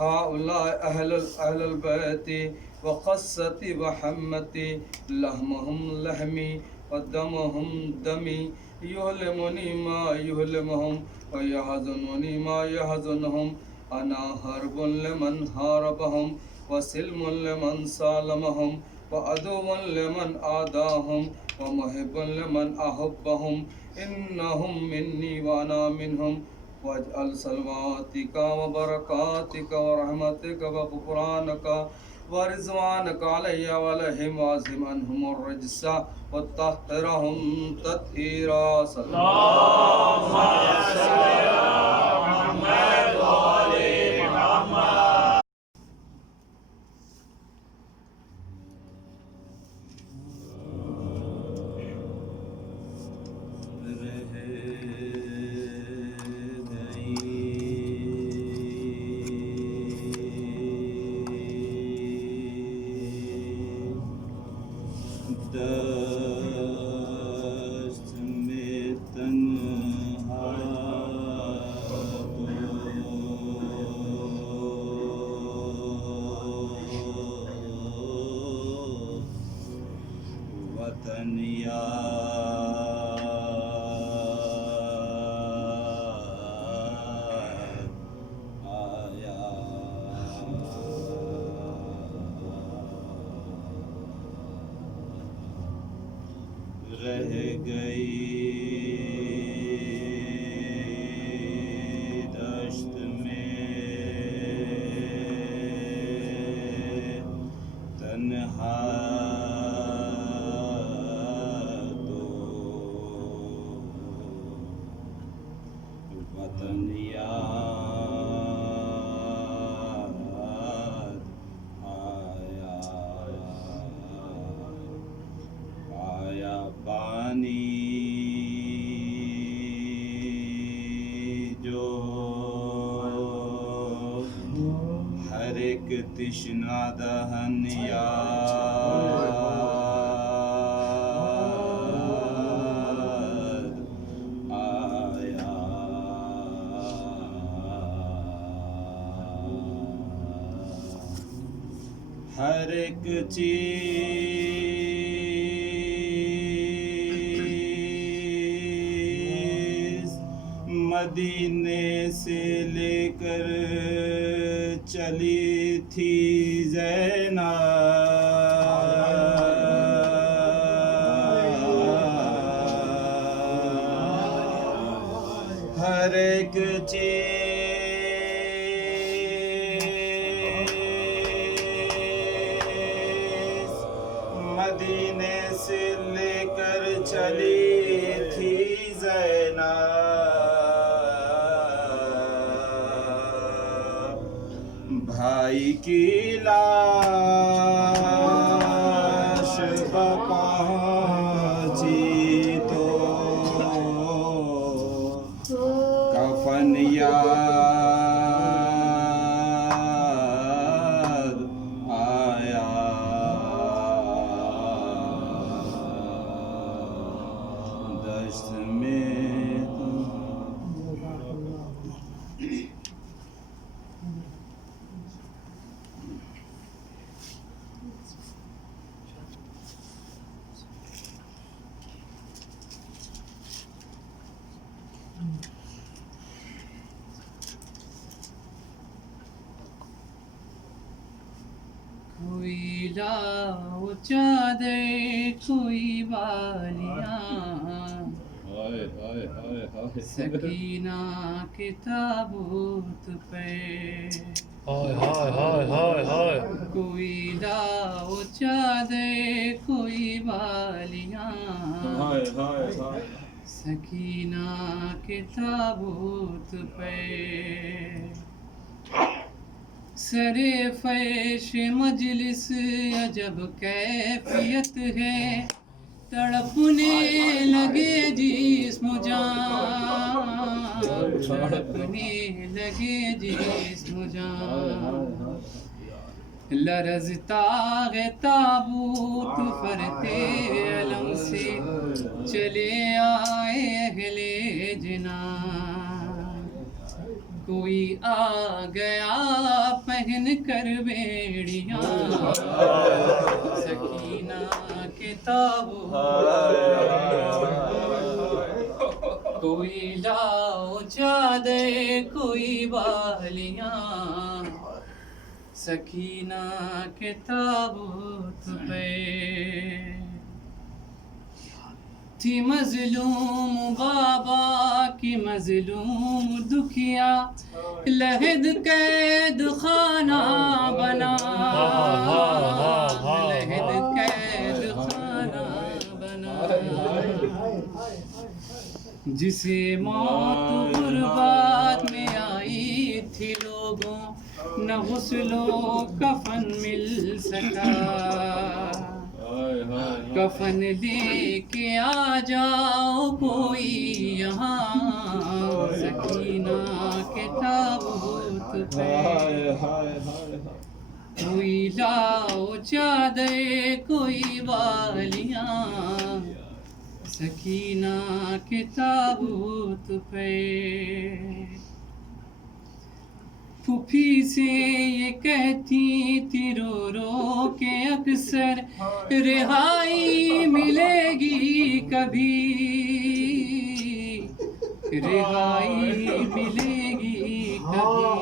हाउलाए अहलुल बैति व क़स्सति व हम्मति लहमुहुम लहमी व दमुहुम दमी युहलिमुनी मा युहलिमुहुम व यहज़ुनुनी मा यहज़ुनुहुम अना हर्बुन लिमन हारबहुम व सिल्मुन लिमन सालमहुम व अदुव्वुन लिमन आदाहुम व मुहिब्बुन लिमन अहब्बहुम इन्नहुम मिन्नी व अना मिनहुम वजअल सलवातिका व बरकातिका व रहमतिका व ग़ुफ़रानका व रिज़वानका अलैया व अलैहिम वाज़िम अन्हुमुर रिज्सा व तत्हिरहुम तत्हीरा। अल्लाहुम्मा सल्ली अला मुहम्मद व आलि मुहम्मद। दस्त में तन्हा वतन याद आया। रह गई दश्त में तन्हा तो वतन याद आया। आया पानी जो हर एक तृष्णा दहन याद आया। हर एक चीज़ मदीने से लेकर चली थी ज़ैनब। हर एक चीज़ मदीने से लेकर चली थी ज़ैनब। भाई की लाश पहुंची तो कफन याद आया। दश्त में कोई लाओ चादर कोई बालियां हाय हाय हाय हाय सकीना के ताबूत पे। हाय हाय हाय हाय हाय। कोई लाओ चादर कोई बालियां हाय हाय हाय। सकीना के ताबूत पे। सरे फैश मजलिस अजब कैफियत है तड़पने लगे जिस्म जान तड़पने लगे जिस्म जान। लरज़ता है ताबूत फरते अलम से चले आए अहले जिना। कोई आ गया पहन कर बेड़ियां, सकीना के ताबूत। कोई लाओ चादर कोई बालियां, सकीना के ताबूत पे। थी मजलूम बाबा की मजलूम दुखिया, लहद कैद खाना बना, लहद कैद खाना बना। जिसे मौत गुर्बात में आई थी लोगों, न गुस्लो कफन मिल सका। कफन दे के आ जाओ कोई यहाँ, सकीना के ताबूत पे। कोई लाओ चादर कोई बालियां, सकीना के ताबूत पे। फूफी से ये कहती थी रो रो के अक्सर, रिहाई मिलेगी कभी, रिहाई मिलेगी कभी।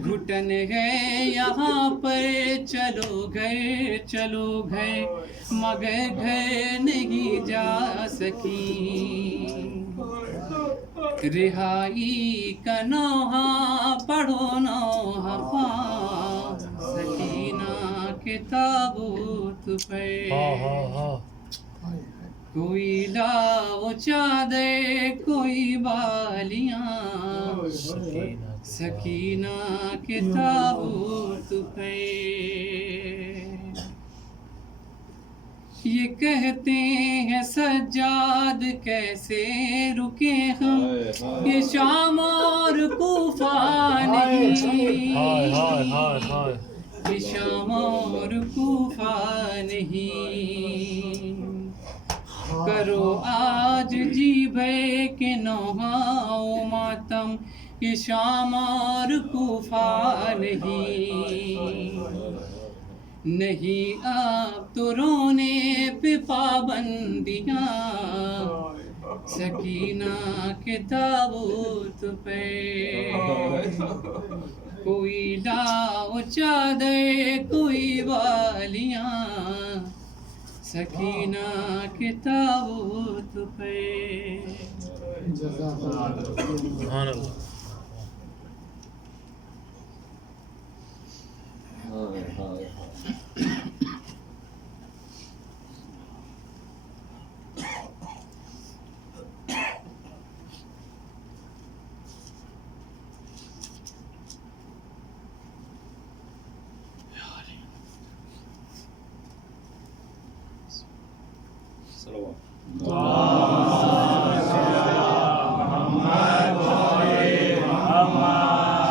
घुटन है यहाँ पर चलो घर मगर घर नहीं जा सकी। रिहाई का नौहा पढ़ो नौहा सकीना के ताबूत पे। कोई लाओ चादर कोई बालियां, सकीना के ताबूत पे। ये कहते हैं सज्जाद कैसे रुके हम, ये शाम और कूफा नहीं, ये शाम और कूफा नहीं। करो आज जी भय के नौहाओ मातम, ये शाम और कूफा नहीं आप तो रोने पे पाबंदियां, सकीना के ताबूत पे। कोई लाओ चादर कोई बालियां, सकीना के ताबूत पे।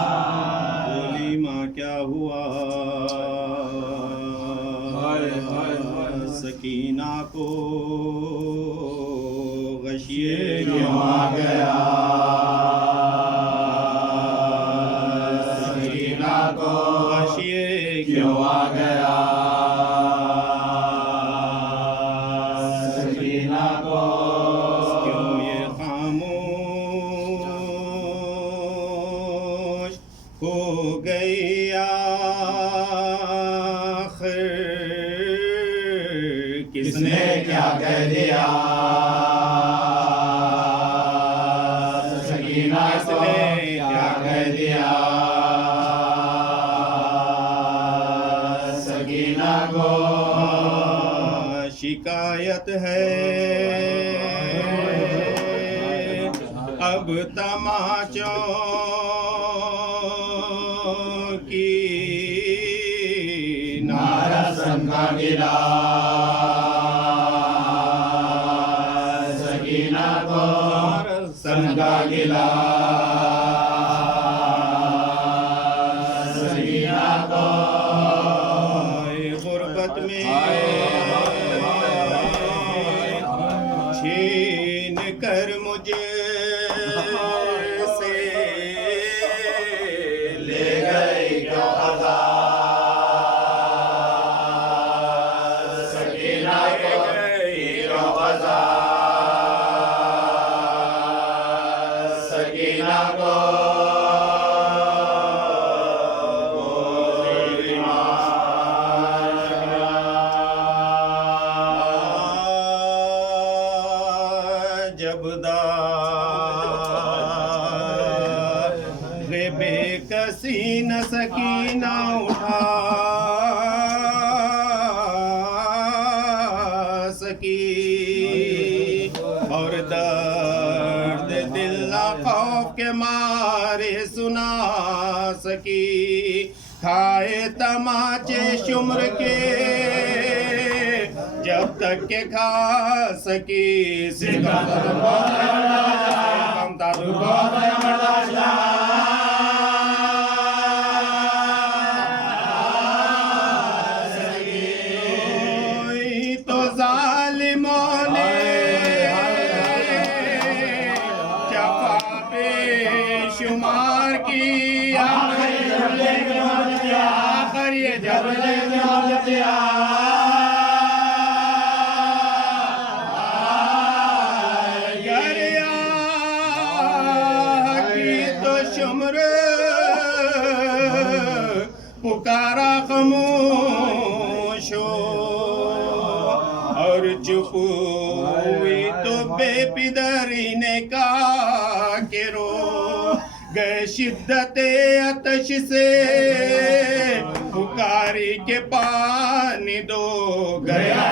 बोली माँ क्या हुआ, सकीना को गशिए क्यों आ गया, सकीना को गशिए क्यों आ गया, सकीना को क्यों ये खामोश हो गई आखिर, किसने क्या कह दिया, सकीना ने क्या कह दिया, सकीना को शिकायत है अब तमाचों की, नारा संगा गिरा, सकीना को संगा गिला, सकीना को गुर्बत में छीन कर मुझे सकीना को बेकसी न सकीना उठा सकी और दर्द दिल ना खौफ के मारे सुना सकी खाए तमाचे शुम्र के जब तक के खा सकी तो जालिमों ने जफा बेशुमार किया आखिर ये जब पुकारा खामोश और चुप हुई तो बेपिदरी ने कहा कि रो गए शिद्दते आतश से पुकारी के पानी दो गया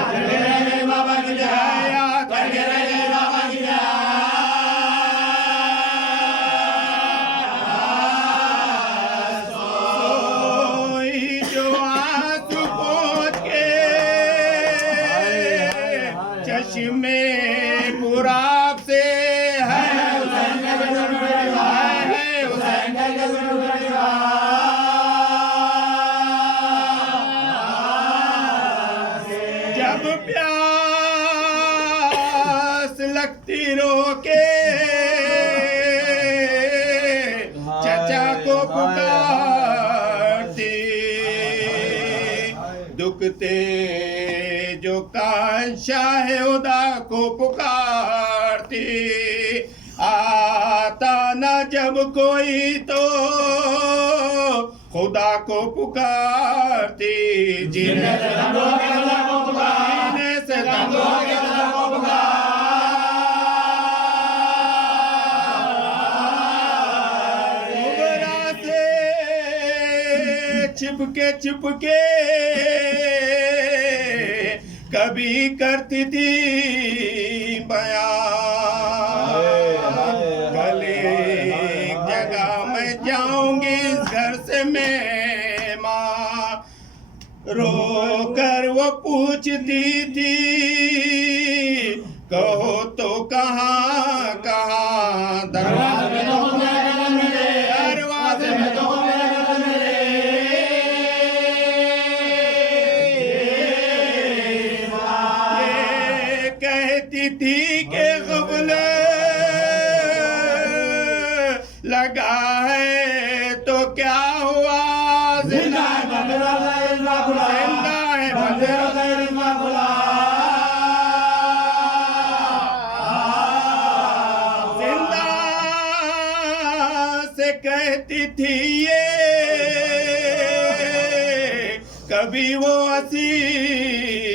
में पुराब से है जब प्यास लगती रोके चचा को पुकारती दुखते जो कांशा है उदा को पुकारती आता न जब कोई तो खुदा को पुकारती जीने से छिपके कभी करती थी बयान कल एक जगह मैं जाऊंगी इस घर से मैं माँ रो कर वो पूछती थी कहो तो कहाँ कहाँ दरवाजे में तो थी के ग़ुबले लगा है तो क्या हुआ जिंदा है जिंदा से कहती थी ये कभी वो असीर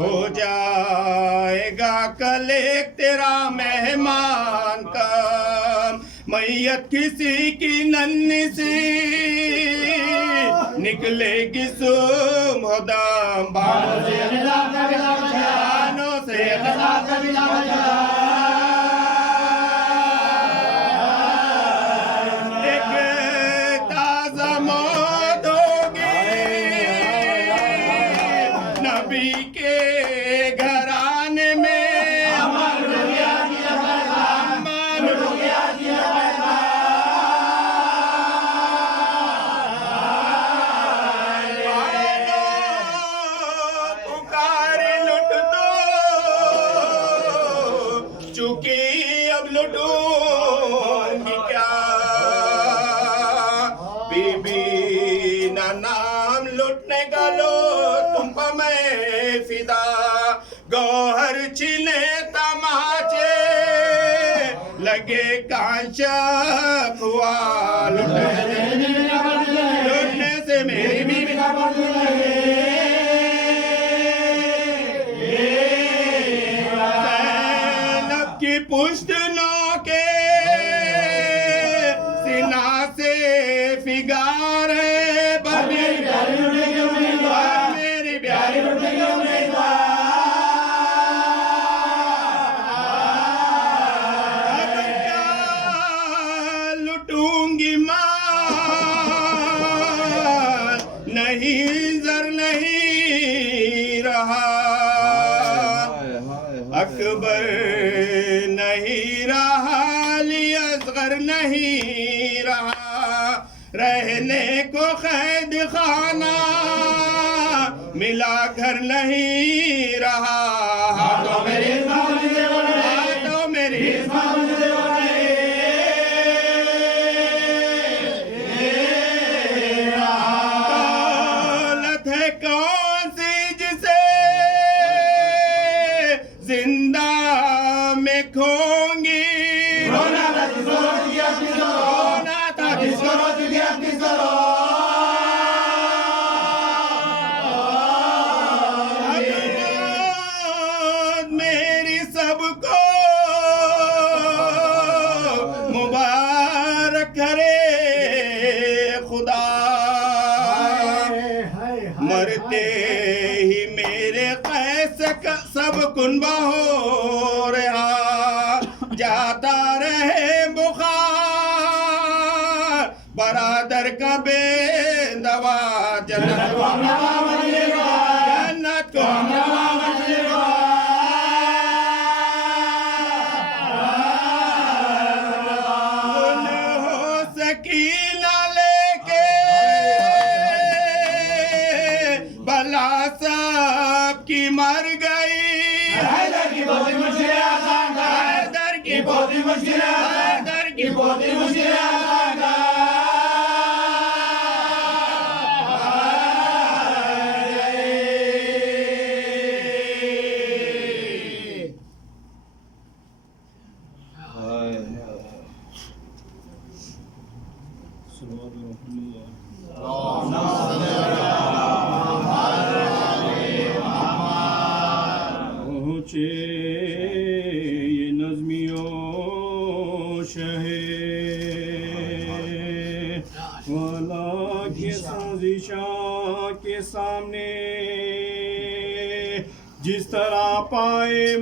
हो जाएगा कल एक तेरा मेहमान कम मैयत किसी की नन्ही सी निकलेगी सुमदम बानों से एक ताजा मौत होगी नबी के घराने में पुकारे लुट दो चूंकि अब लुटूंगी क्या बीबी ना नाम लुटने का लो तुम पर मैं फिदा गौहर छिले तमाचे लगे कांशक हुआ लुटने से मेरी बीवी का बदल लगे ज़ैनब की पुश्त नोके सीना से फिगार है मेरी प्यारी लुटूंगी मां नहीं जर नहीं रहा अकबर नहीं रहा अली असगर नहीं रहा रहने को कैद खाना मिला घर नहीं रहा हाथों मेरी दौलत है कौन सी जिसे जिंदा में खोंगी रोना था किसको मेरी सबको मुबारक करे खुदा मरते ही मेरे कैस का सब कुनबा हो रहा जाता रहे बुखार बरादर का बेदवा जन्नत को सकीना लेके बला सब की मर गई हैदर की बहुत ही मुश्किल पहुँचे ये नज़्मियों शहे वाला के साजिशा के सामने जिस तरह पाए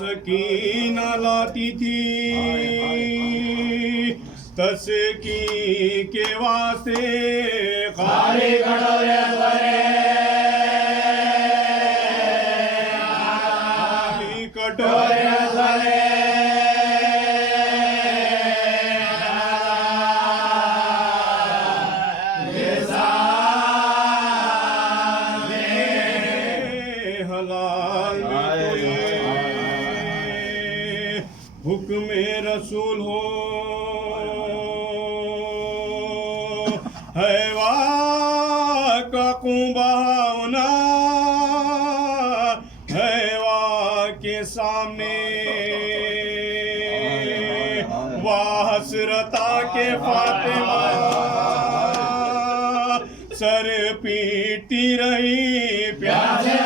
सकीना लाती थी तस्की के वास्ते खाली कटोरे हुक्म रसूल हो हैवा का कुंबाना हैवा के सामने वाहसरता के फातिमा सर पीटती रही प्यासे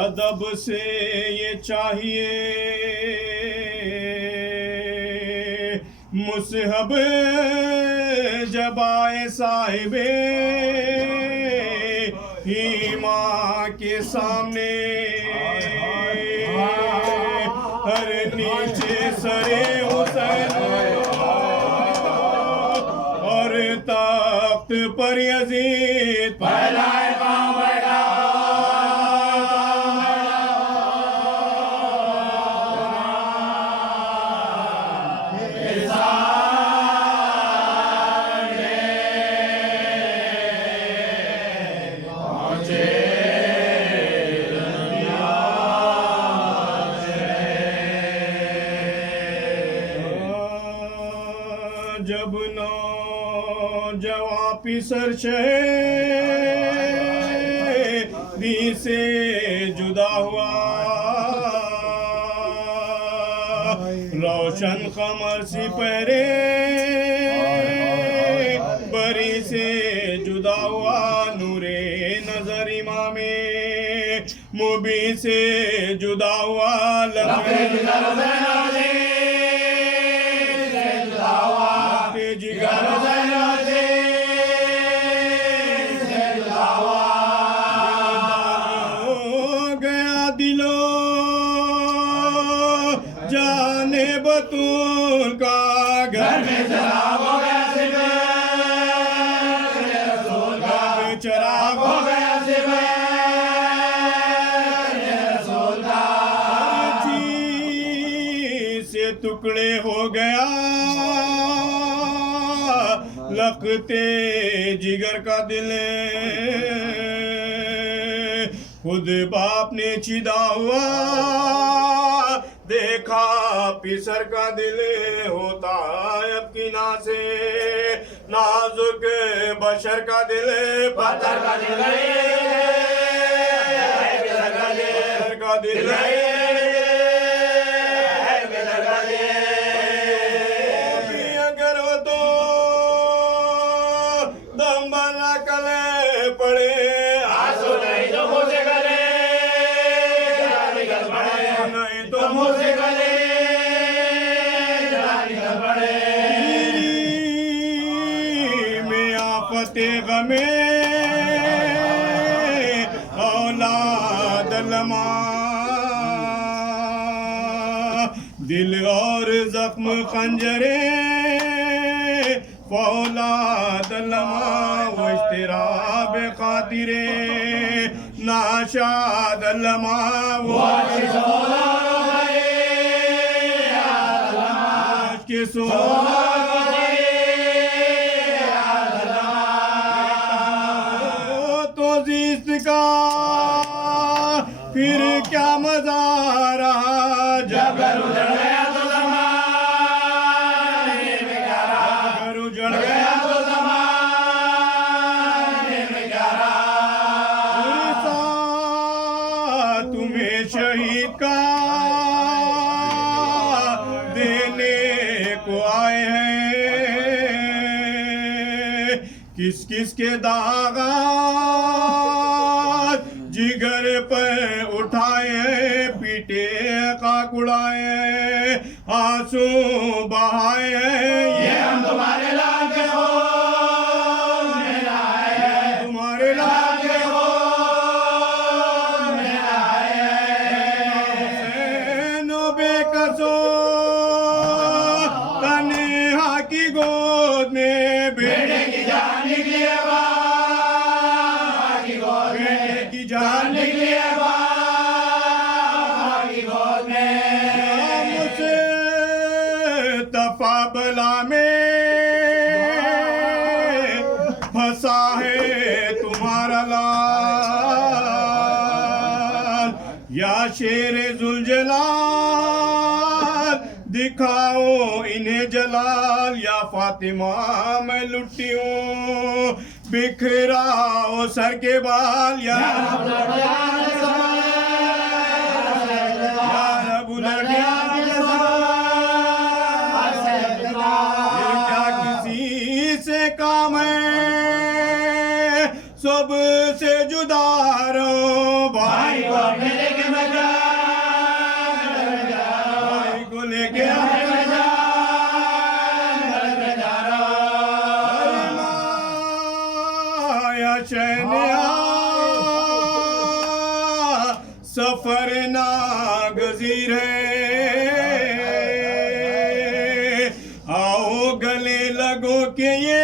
अदब से ये चाहिए मुसहब जबाए साहिबे ईमा के सामने हर नीचे सरे हुसैन तख्त पर यजीद फैलाए पाँव बैठा जब नौजवां पिसर शहदी से जुदा हुआ रोशन कमर सिपहरे बरी से जुदा हुआ नूरे नजर इमामे मुबी से जुदा हुआ लम्हे जिगर गया दिलो जाने बतूल का घर में चराग हो गया चराग हो गया से टुकड़े हो गया लखते जिगर का दिल खुद बाप ने चिदा हुआ देखा पिसर का दिल होता अब किना से नाजुक बशर का दिल पत्थर का दिल का दिल गमे औलाद लमा दिल और जख्म खंजरे फौलाद लमा वो इस्तिराब खातिरे नाशाद लमा वो के सोना का फिर क्या मजा रहा जब घर उजड़ गया तो ज़माने में क्या रहा घर उजड़ गया तो ज़माने में क्या रहा तुम्हें शहीद का देने को आए हैं किस किस के दागा जिगर पर उठाए पीटे का कुड़ाए आंसू बहाए ये हम तुम्हारे लाल के हो तुम्हारे लाल के हो नो बेकसो तन्हा की गोद में बेटे की जान निकली जान निकली की गोद में मुझसे तफाबला में फंसा है तुम्हारा लाल या शेर जुलजलाल दिखाओ इन्हें जलाल या फातिमा मैं लुटी हूँ बिखराओ सर के बाल या क्या किसी से काम है सब से जुदा रहो भाई को लेके भाई को लेके सफर नागजीर है आओ गले लगो के ये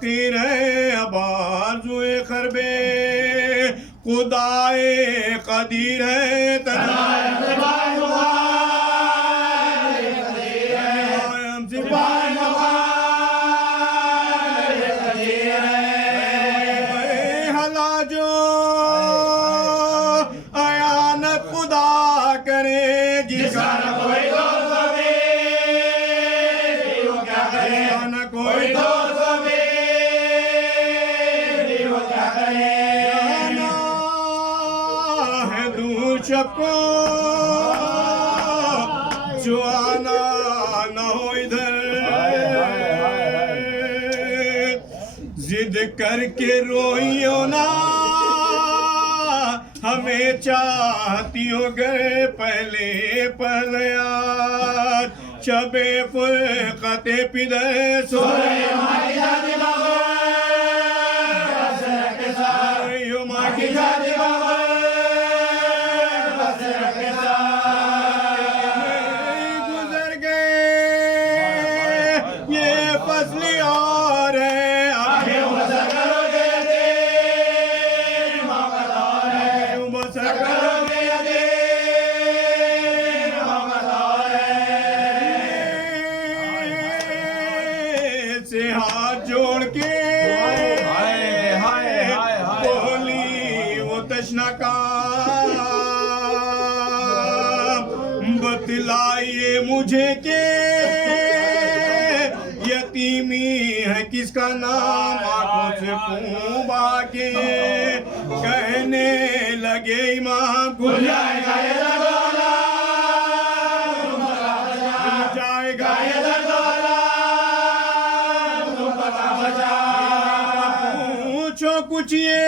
ताकीर है अब आरज़ुए खरबे खुदाए कदीर है हला जो अयान खुदा करे जिसका न कोई दोस्त भी वो क्या करे न कोई दोस्त भी वो क्या करे है दूर सबको जो आना न हो इधर जिद करके रोइयो ना हमें चाहती हो गए पहले पहले शबे फुरकते पिदे सोए गुजर गए ये फसली और है आगे बसर करोगे बसर करोगे से हाथ जोड़ के बोली वो तशना का बतलाइए मुझे के यतीमी है किसका नाम आंखों से पूबा के कहने लगे इमाम खुल जाएगा ये दरवाजा खुल जाएगा ये दरवाजा पूछो कुछ ये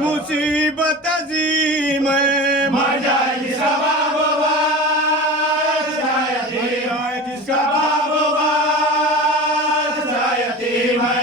मुसीबत अजीम है मर जाए जिसका बाप होगा जिसका बाप होगा यतीम है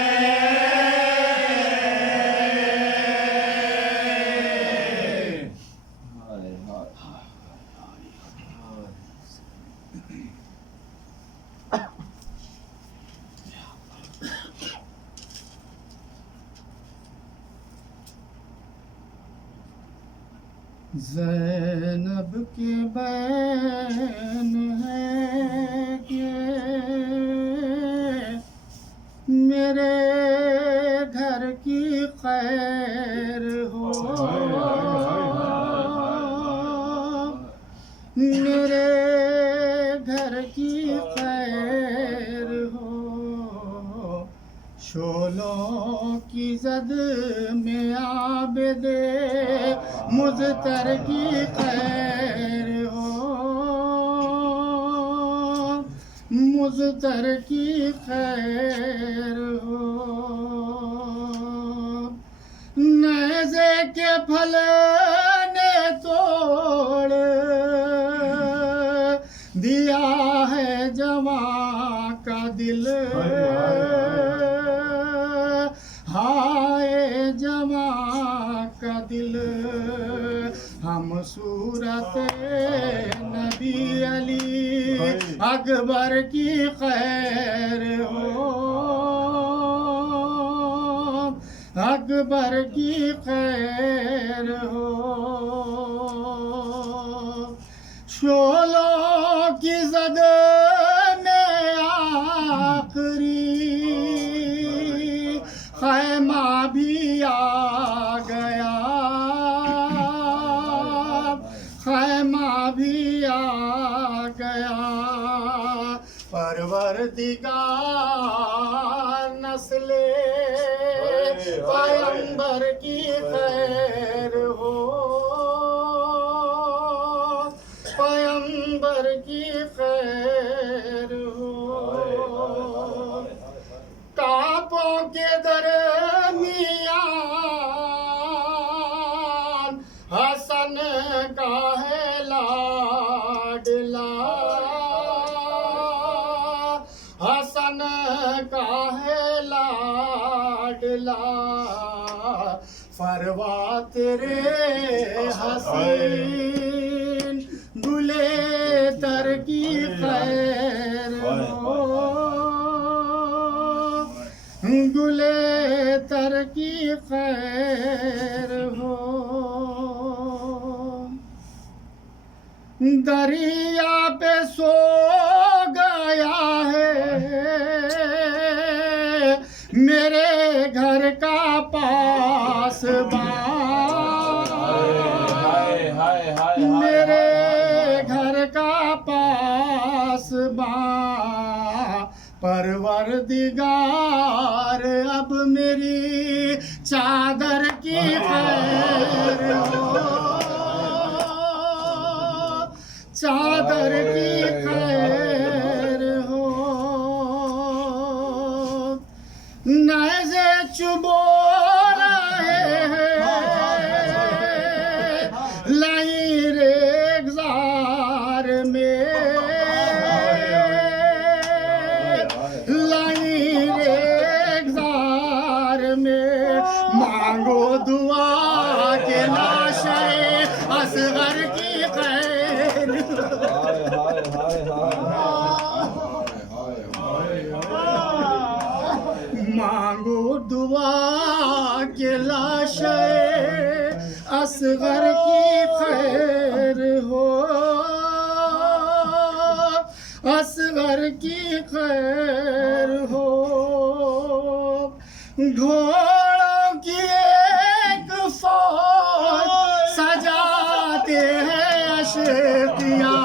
ज़ैनब की बहन है ये मेरे घर की खैर हो मेरे घर की खैर हो शोलों की जद में आबिदे मुज़तर की खैर हो मुज़तर की खैर हो नेज़े के फल ने तोड़ दिया है जवां का दिल हाय जवां का दिल हम सूरत नबी अली अकबर की खैर हो अकबर की खैर हो शोलों की जद में आखिरी खैमा भी आ गया खैमा भी आ गया परवरदिगार नस्ले पैगंबर की खैर हो पैगंबर की खैर हो कापों के दरमियान हसन का है लाडला हसन का है लाडला फरवा तेरे हसीन दुले तर की खैर हो दरिया पे सो गया है मेरे घर का पासबान, मेरे घर का पासबान। परवरदिगार अब मेरी चादर की खैर हो, चादर की खैर हो। नज़े चुबो रहे हैं लाई रेगजार में, लाई रेगजार में। मांगो दुआ के लाशे असगर की खैर, मांगो दुआ के लाशे असगर की खैर हो, असगर की खैर हो। घोड़ों की एक फौज सजाते हैं अशकिया,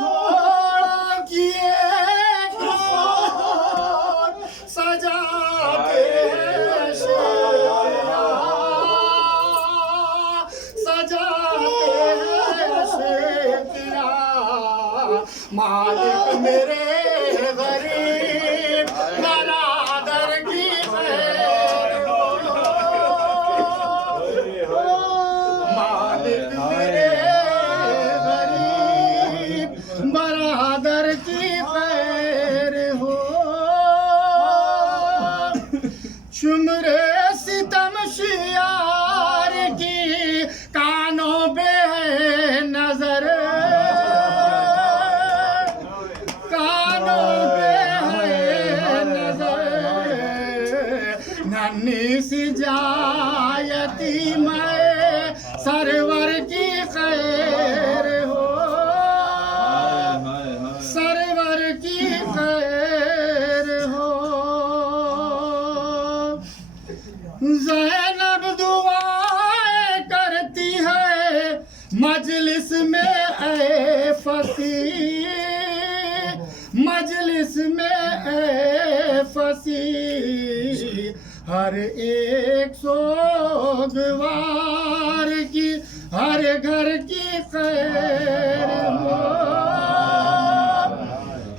घोड़ों की एक फौज सजाते हैं अशकिया, सजाते हैं अशकिया। मालिक मेरे गरीब बरादर की खैर हो, मालिक मेरे गरीब बरादर की खैर हो। शुमरे सितम शियार की कानों पे है नजर, कानों पे है नजर। नन्ही सी जायती मैं सरवर की खैर हो, सरवर की खैर हो। ज़ैनब दुआएं करती है मजलिस में ऐ फसी, मजलिस में ऐ फसी। हर एक सोगवार की हर घर की खैर हो,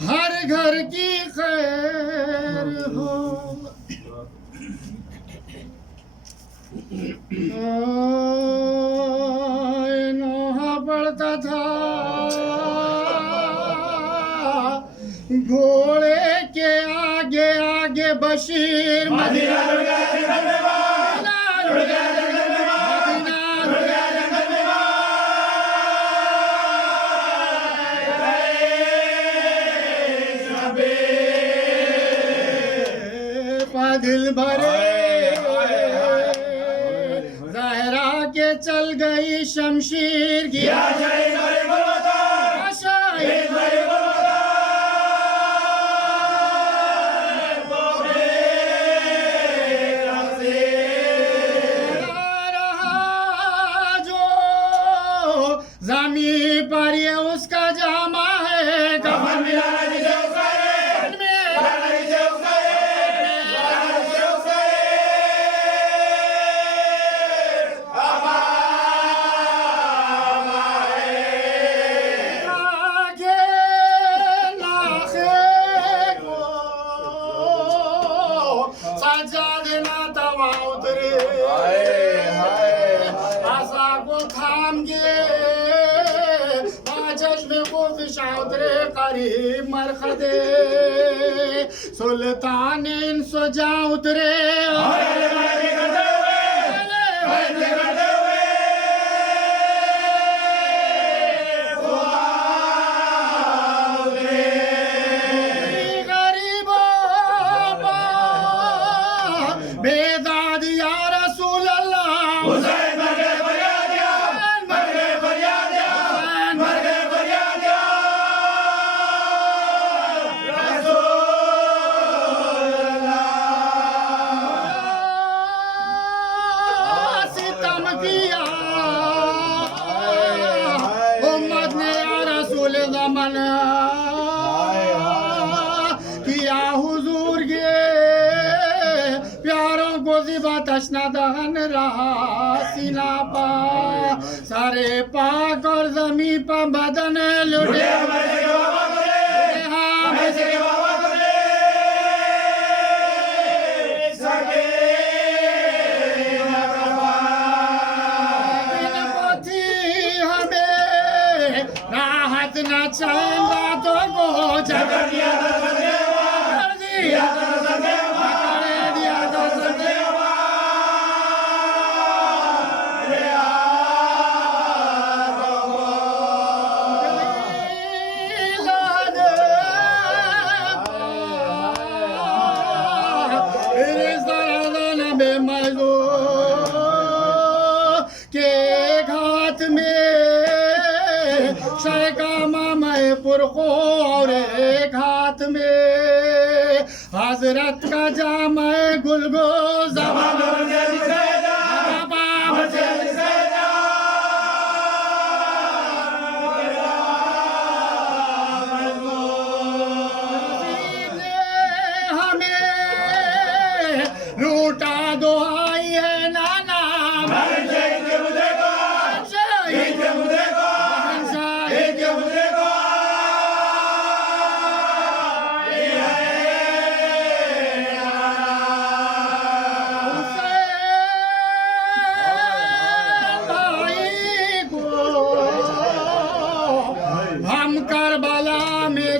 हर घर की खैर हो। नोहा पड़ता था घोड़े के आगे आगे बशीर मदीना लुट गया जंगल में मार, लुट गया जंगल में मार, लुट गया जंगल में मार। पादिल भरे ज़हरा के चल गई शमशीर की आशाएं भरे बलवता, आशाएं भरे बलवता। ज़मी पर ये उसका जामा है, कफन मिलाना जिसे उसका है, मिलाना जिसे उसका है, मिलाना जिसे उसका है। आगे लाखे को सजा देना तवा उतरे, आशा को थाम के चश्मे को फिशा उतरे करीब मरखदे। सुल्तान इन सजा उतरे गरीबों तय्यबा तशना दहन रहा सीना पा सारे पाक और जमी पर बदन लुटे न चैन बातों को जगा दिया पुरखो और एक हाथ में हजरत का जामा गुलगो हमें लूटा दुआई है नाना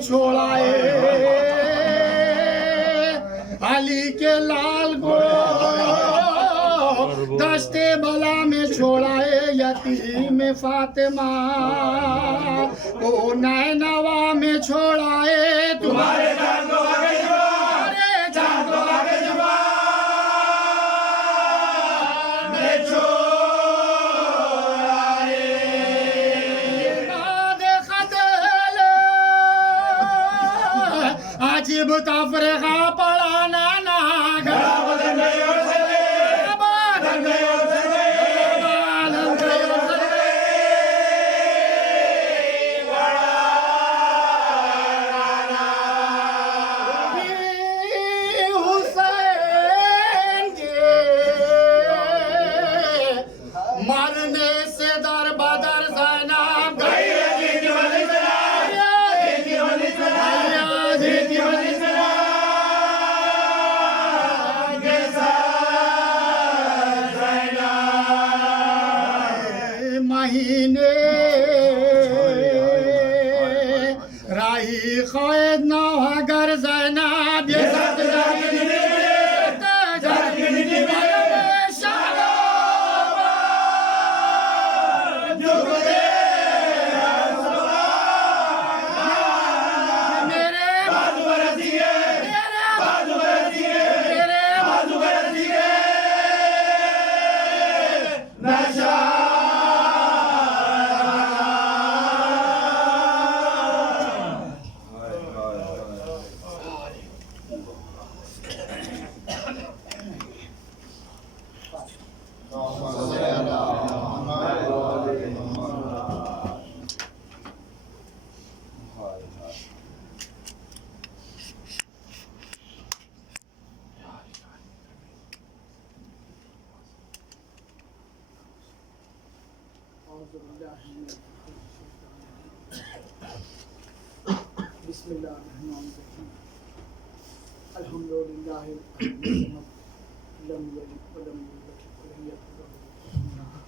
छोड़ाए अली के लाल को दस्ते बला में छोड़ाए यतीम फातिमा को नैनवा में छोड़ाए तुम्हारे अजीब तफरीका पड़ा नाना हुसैन के मरने से दर बदर ज़ैनब गई महीने राही ख़ैद न अगर ज़ैनब ये बिस्मिल्लाहिर्रहमानिर्रहीम अल्हम्दुलिल्लाह लम यलिद व लम यूलद व लम यकुल lahu कुफुवन अहद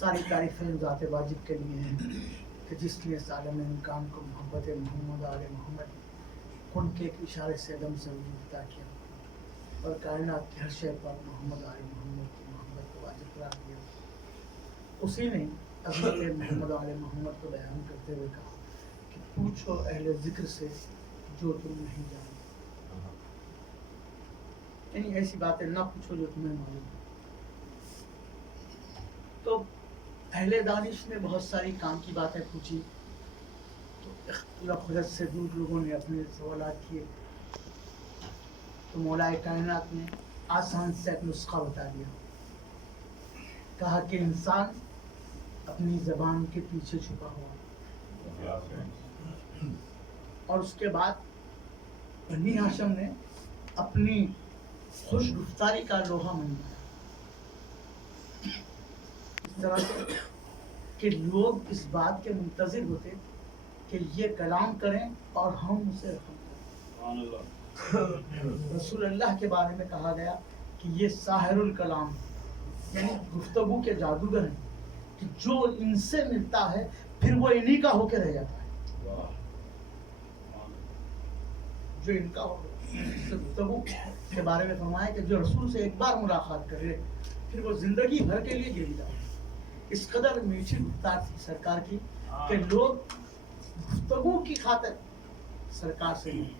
सारी तारीफें ज़ात वाजिब के लिए हैं कि जिसने इस आलम इम्कान को मोहब्बत मोहम्मद आल मोहम्मद उनके एक इशारे से दम से वजूद किया और कायनात के हर शय पर मोहम्मद आल मोहम्मद की मोहब्बत को वाजिब करार दिया। उसी ने अज़मत मोहम्मद आल मोहम्मद को बयान करते हुए कहा कि पूछो अहले ज़िक्र से जो तुम नहीं जानते, यानी ऐसी बातें ना पूछो जो तुम्हें मालूम है। तो अहले दानिश ने बहुत सारी काम की बातें पूछी, तो इख्तिलाफ से दूर लोगों ने अपने सवालात किए, तो मौलाए कायनात ने आसान से एक नुस्खा बता दिया। कहा कि इंसान अपनी ज़बान के पीछे छुपा हुआ, और उसके बाद बनी हाशिम ने अपनी खुश गुफ्तारी का लोहा मनवाया इस तरह से कि लोग इस बात के मुंतज़िर होते कि ये कलाम करें और हम उसे रकम करें। रसूल अल्लाह के बारे में कहा गया कि ये साहिरुल कलाम, यानी गुफ्तगू के जादूगर हैं कि जो इनसे मिलता है फिर वो इन्हीं का होकर रह जाता है। जो इनका हो गुफ्तगू के बारे में फरमाया कि जो रसूल से एक बार मुलाकात करे फिर वो जिंदगी भर के लिए गिर जाए। इस कदर मीठी गुफ्तार थी सरकार की कि लोग गुफ्तगू की खातिर सरकार से मिले।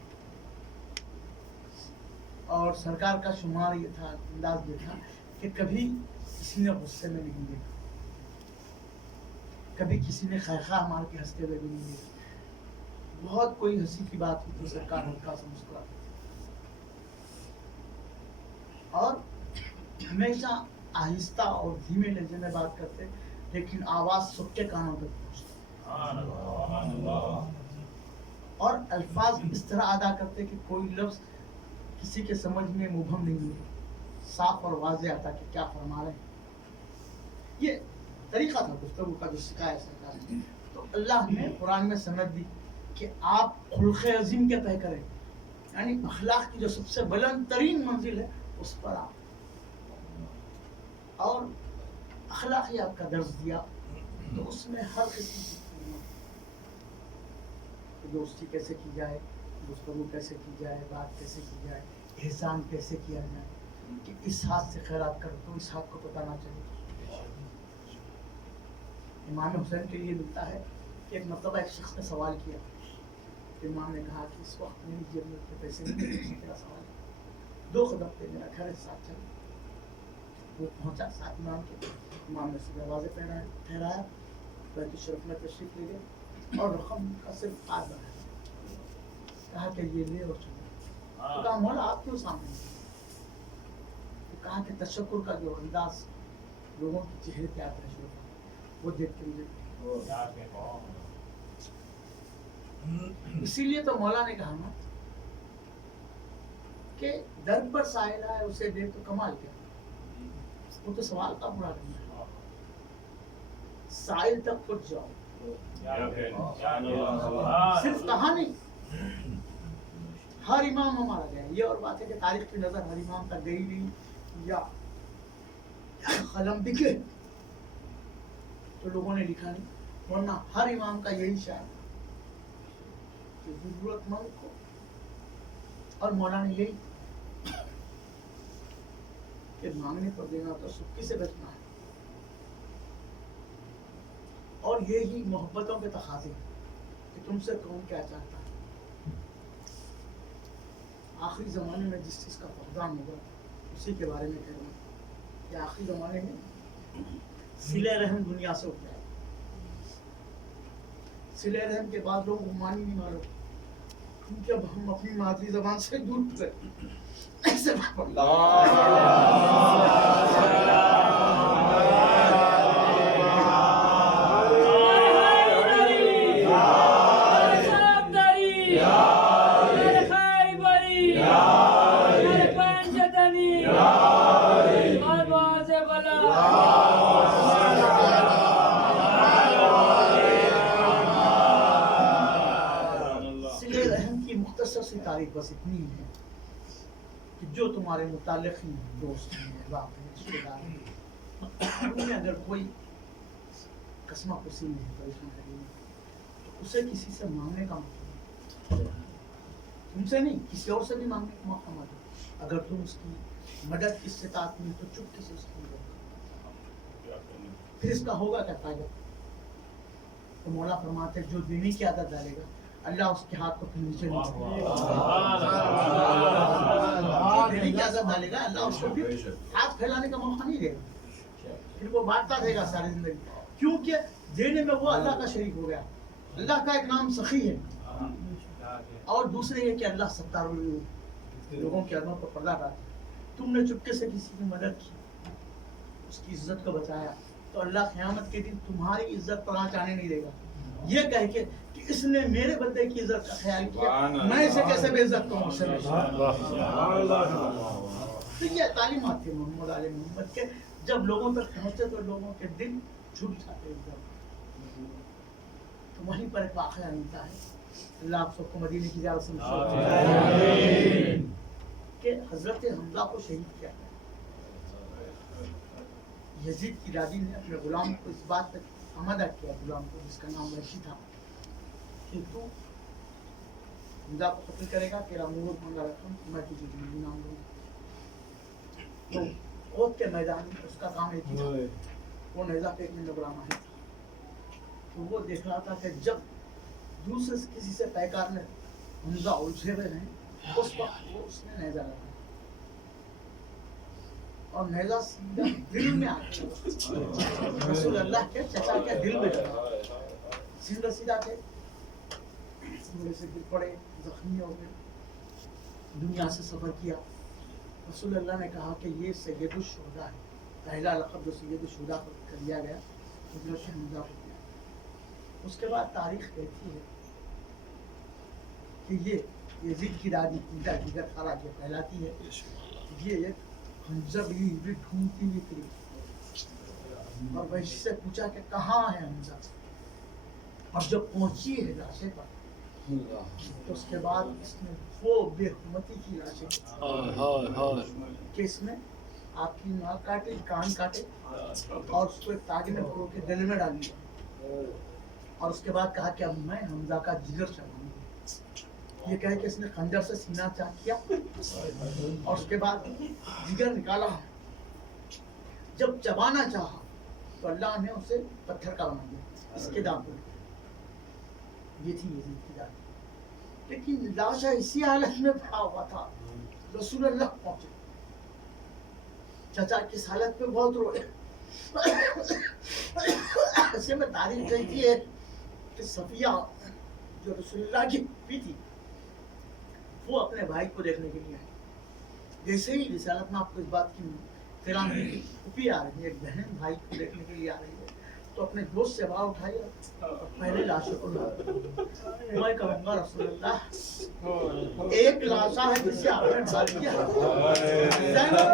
और सरकार का शुमार ये था, अंदाज ये था कि कभी किसी ने गुस्से में नहीं देखा, कभी किसी ने खैखा मार के हंसते हुए भी नहीं देखा। बहुत कोई हंसी की बात हुई तो सरकार हल्का सा मुस्कुराती और हमेशा आहिस्ता और धीमे लहजे में बात करते, लेकिन आवाज सबके कानों तक पहुंचती और अल्फाज इस तरह अदा करते कि कोई लफ्ज किसी के समझ में मुबहम नहीं होता, साफ और वाज़ेह आता कि क्या फरमा रहे हैं। ये तरीका था गुफ्तगू का जो सिखाया सरकार ने। तो अल्लाह ने कुरान में सनद दी कि आप खुल्क़े अज़ीम के तय करें, यानी अखलाक की जो सबसे बुलंद तरीन मंजिल है उस पर आप, और अखलाकियात का दर्ज दिया। तो उसमें हर किस्म की दोस्ती कैसे की जाए, गुफ्तगू कैसे की जाए, बात कैसे की जाए, एहसान कैसे किया जाए, कि इस हाथ से खैरात करो तो इस हाथ को पता ना चले। इमाम हुसैन के लिए मिलता है कि एक मतलब एक शख्स ने सवाल किया, इमाम ने कहा कि इस वक्त मेरी जेब में पैसे नहीं, तेरा सवाल 2 कदम पे मेरा घर साथ चल। वो पहुंचा साथ इमाम के, इमाम ने दरवाजे पे ठहराया, बैत शरीफ में तशरीफ ले गए और रकम का सिर्फ हाथ बनाया, कहा कि ये ले और चलो। तो कहा मौला आप क्यों सामने? तो कहा कि तशक्कुर का जो अंदाज लोगों के चेहरे पे आता है वो देख के मुझे, इसीलिए तो मौला ने कहा ना कि दर्द पर साइल है उसे दे तो कमाल क्या, वो तो सवाल का पूरा करना है। साइल तक पहुंच जाओ, सिर्फ कहा नहीं। हर इमाम हमारा गया, ये और बात है कि तारीख की नजर हर इमाम तक गई नहीं या कलम दिखे तो लोगों ने लिखा नहीं, वरना हर इमाम का यही शायर कि जरूरतमंद को, और मौला ने यही कि मांगने पर देना तो सुक्की से बचना है। और यही मोहब्बतों के तकाज़े कि तुमसे कौन क्या चाहता है। आखिरी ज़माने में जिस चीज़ का फकदान होगा उसी के बारे में कह रहा हूँ कि आखिरी ज़माने में सिले रहम दुनिया से उठ जाए। सिले रहम के बाद लोग गुमान ही नहीं मारो, क्योंकि अब हम अपनी मादरी ज़बान से दूर गए। ऐसे तारीख बस इतनी है कि जो तुम्हारे मुतालिक ही दोस्त हैं, अहबाब हैं, रिश्तेदार हैं, उनमें अगर कोई कसमा कुसी नहीं परेशान करेगी तो उसे किसी से मांगने का मौका, तुमसे नहीं किसी और से भी मांगने का मौका मत दो। अगर तुम उसकी मदद की इस्तिताअत नहीं तो चुपके से उसकी मदद करो। फिर इसका होगा क्या फायदा? तो मौला फरमाते जो देने की आदत डालेगा अल्लाह उसके हाथ को फिर नीचे नहीं देने की आदत डालेगा, अल्लाह उसको फिर हाथ फैलाने का मौका नहीं देगा, फिर वो बांटता रहेगा सारी जिंदगी। क्योंकि देने में वो अल्लाह का शरीक हो गया। अल्लाह का एक नाम सखी है और दूसरे ये कि अल्लाह सत्तारुल लोगों के अदों पर पर्दा डालता है। तुमने चुपके से किसी की मदद की, उसकी इज्जत को बचाया, तो अल्लाह क़यामत के दिन तुम्हारी इज्जत पर आँच आने नहीं देगा। ये कह के कि इसने मेरे बंदे की इज्जत का ख्याल किया, मैं इसे कैसे बेइज्जत करूं? तो ये तालीमात थे मोहम्मद आले मोहम्मद के, जब लोगों तक पहुंचते तो लोगों के दिल छूट जाते एकदम। तो वहीं पर एक वाक़या मिलता है, अल्लाह आप सबको मदीने की ज़ियारत से कि हजरत हमजा को शहीद किया। यजीद की दादी ने अपने गुलाम को इस बात पर आमादा किया, गुलाम को जिसका नाम वहशी था, कि तू हमजा को कत्ल करेगा, तेरा मुंह मंगा रखा, मैं तुझे जिंदगी नाम दूंगा। तो खोद के मैदान में उसका काम एक ही था, वो नेज़ा फेंकने में गुलाम है। तो वो देख रहा था कि जब दूसरे किसी से पैकार में हमजा उलझे हुए हैं, उस वक्त वो उसने नेज़ा लगाया और नेज़ा सीधा दिल में आ गया। रसूल अल्लाह के चचा के दिल में लगा, सीधा सीधा थे, घोड़े से गिर पड़े, जख्मी हो गए, दुनिया से सफर किया। रसूल अल्लाह ने कहा कि ये सैयदुल शुहदा है, पहला लक़ब जो सैयदुल शुहदा को कर दिया गया हज़रत हमजा को दिया। उसके बाद तारीख कहती है कि ये यज़ीद की दादी जिगर खारा के कहलाती है, ये एक हमजा भी ढूंढती हुई थी और वैशी से पूछा कि कहाँ है हमजा। और जब पहुंची है लाशे पर तो उसके बाद इसने वो बेहुरमती की लाशें कि इसने आपकी नाक काटे, कान काटे और उसको एक तागे में परो के गले में डाल दिया और उसके बाद कहा कि अब मैं हमजा का जिगर चबाऊंगा। ये कहे कि इसने खंजर से सीना चाक किया और उसके बाद जिगर निकाला। जब चबाना चाहा तो अल्लाह ने उसे पत्थर का बना दिया, इसके दांत में। ये थी यजीद की दादी, लेकिन लाशा इसी हालत में पड़ा हुआ था। रसूल अल्लाह पहुंचे, चचा किस हालत में बहुत रोए। ऐसे में तारीफ कहती है कि सफिया जो रसूलुल्लाह की बीवी थी, वो अपने भाई को देखने के लिए आई। जैसे ही रिसालत में आपको इस बात की फिरान फूफी आ रही है, एक बहन भाई को देखने के लिए आ रही है, तो अपने दोस्त से आवाज़ उठाई पहले लाशों को मैं कहूँगा रसूलुल्लाह एक लाशा है जिसे आपने डाल दिया,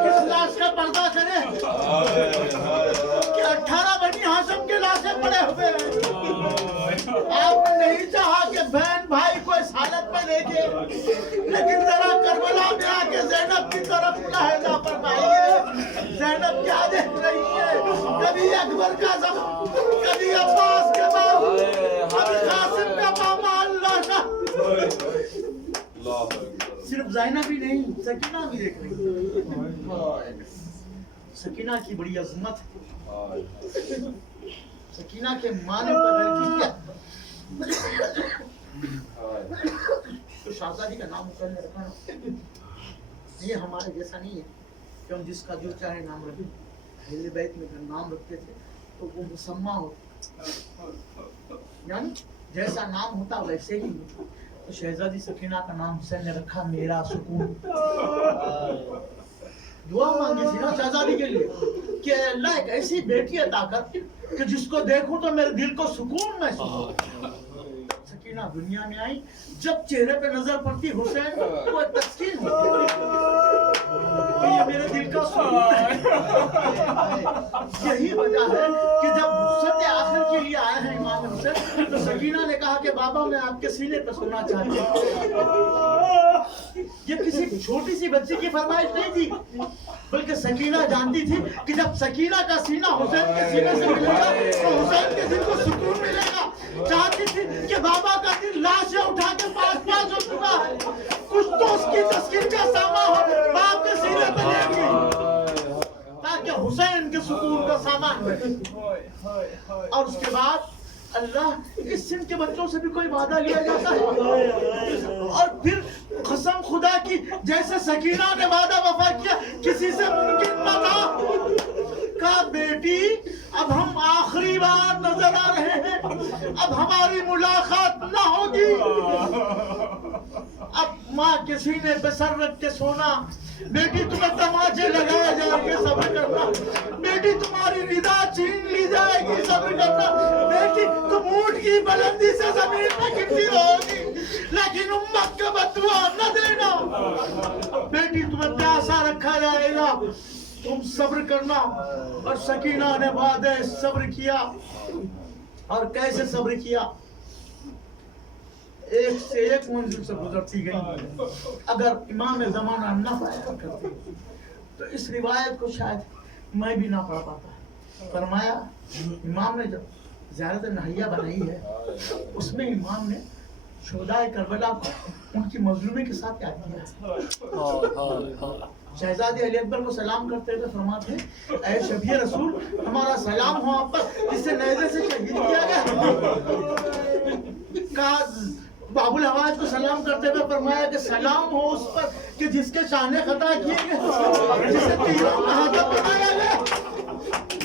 किस लाश का पर्दा करे कि 18 बनी हाशिम के लाशें पड़े हुए हैं। आपने नहीं चाहा कि बहन भाई को इस हालत में देखे, लेकिन जरा करबला में आके ज़ैनब की तरफ लहजा फरमाइए। ज़ैनब क्या देख रही है? कभी अकबर का ज़म, कभी अब्बास के बाबू, कभी कासिम का मामा अल्लाह का। सिर्फ ज़ैनब ही नहीं, सकीना भी देख रही है। सकीना की बड़ी अजमत है। सकीना के माने पर तो शाहजादी का नाम मुकर्रर रखा ना, ये हमारे जैसा नहीं है कि हम जिसका जो चाहे नाम रखें। अहले बैत में नाम रखते थे तो वो मुसम्मा होता, यानी जैसा नाम होता वैसे ही। तो शहजादी सकीना का नाम हुसैन ने रखा मेरा सुकून। दुआ मांगी थी ना शहजादी के लिए कि अल्लाह एक ऐसी बेटी अता कर कि जिसको देखूं तो मेरे दिल को सुकून महसूस हो। सकीना दुनिया में आई, जब चेहरे पे नजर पड़ती हुसैन वो एक तस्कीन होती कि ये मेरे दिल का सुकून है। यही वजह है कि जब वुसअत आखिर के लिए आए हैं इमाम हुसैन, तो सकीना ने कहा कि बाबा मैं आपके सीने पे सोना चाहती हूँ। ये किसी छोटी सी बच्ची की फरमाइश नहीं थी, बल्कि सकीना जानती थी कि जब सकीना का सीना हुसैन के सीने से मिलेगा तो हुसैन के दिल को सुकून मिलेगा। चाहती थी कि बाबा का दिल लाश उठा के पास हो चुका है, कुछ तो उसकी तस्कीर का सामा हो बाप के सीने पे लेगी, ताकि हुसैन के सुकून का सामान बने। और उसके बाद अल्लाह, इस सिंध के बच्चों से भी कोई वादा लिया जाता है? और फिर कसम खुदा की, जैसे सकीना ने वादा वफा किया, किसी से मुमकिन न था। कहा बेटी अब हम आखिरी बार नजर आ रहे हैं, अब हमारी मुलाकात न होगी। अब माँ के सीने पे सर रख के सोना, बेटी तुम्हें तमाचे लगाए जाएंगे सब्र करना, बेटी तुम्हारी निदा छीन ली जाएगी सब्र करना, बेटी तुम ऊंट की बुलंदी से जमीन में गिरती रहोगी लेकिन उम्मत का बदुआ न देना, बेटी तुम्हें प्यासा रखा जाएगा तुम सब्र करना। और सकीना ने वादे सब्र किया। और कैसे सब्र किया? एक से एक मंजिल से गुजरती गई। अगर इमाम ज़माना न पाया करते तो इस रिवायत को शायद मैं भी ना पढ़ पाता। फरमाया इमाम ने जब ज़ियारत नहिया बनाई है, उसमें इमाम ने शुहदाए करबला को उनकी मजलूमी के साथ याद किया। शहजादे अली अकबर को सलाम करते हुए फरमाते हैं, ऐ शबीर रसूल हमारा सलाम हो आप पर जिसे नेज़े से शहीद किया गया। बाबुल हवाज को सलाम करते हुए फरमाया कि सलाम हो उस पर कि जिसके शाने खता किए गए, जिसे तीरों में हदफ बनाया गया।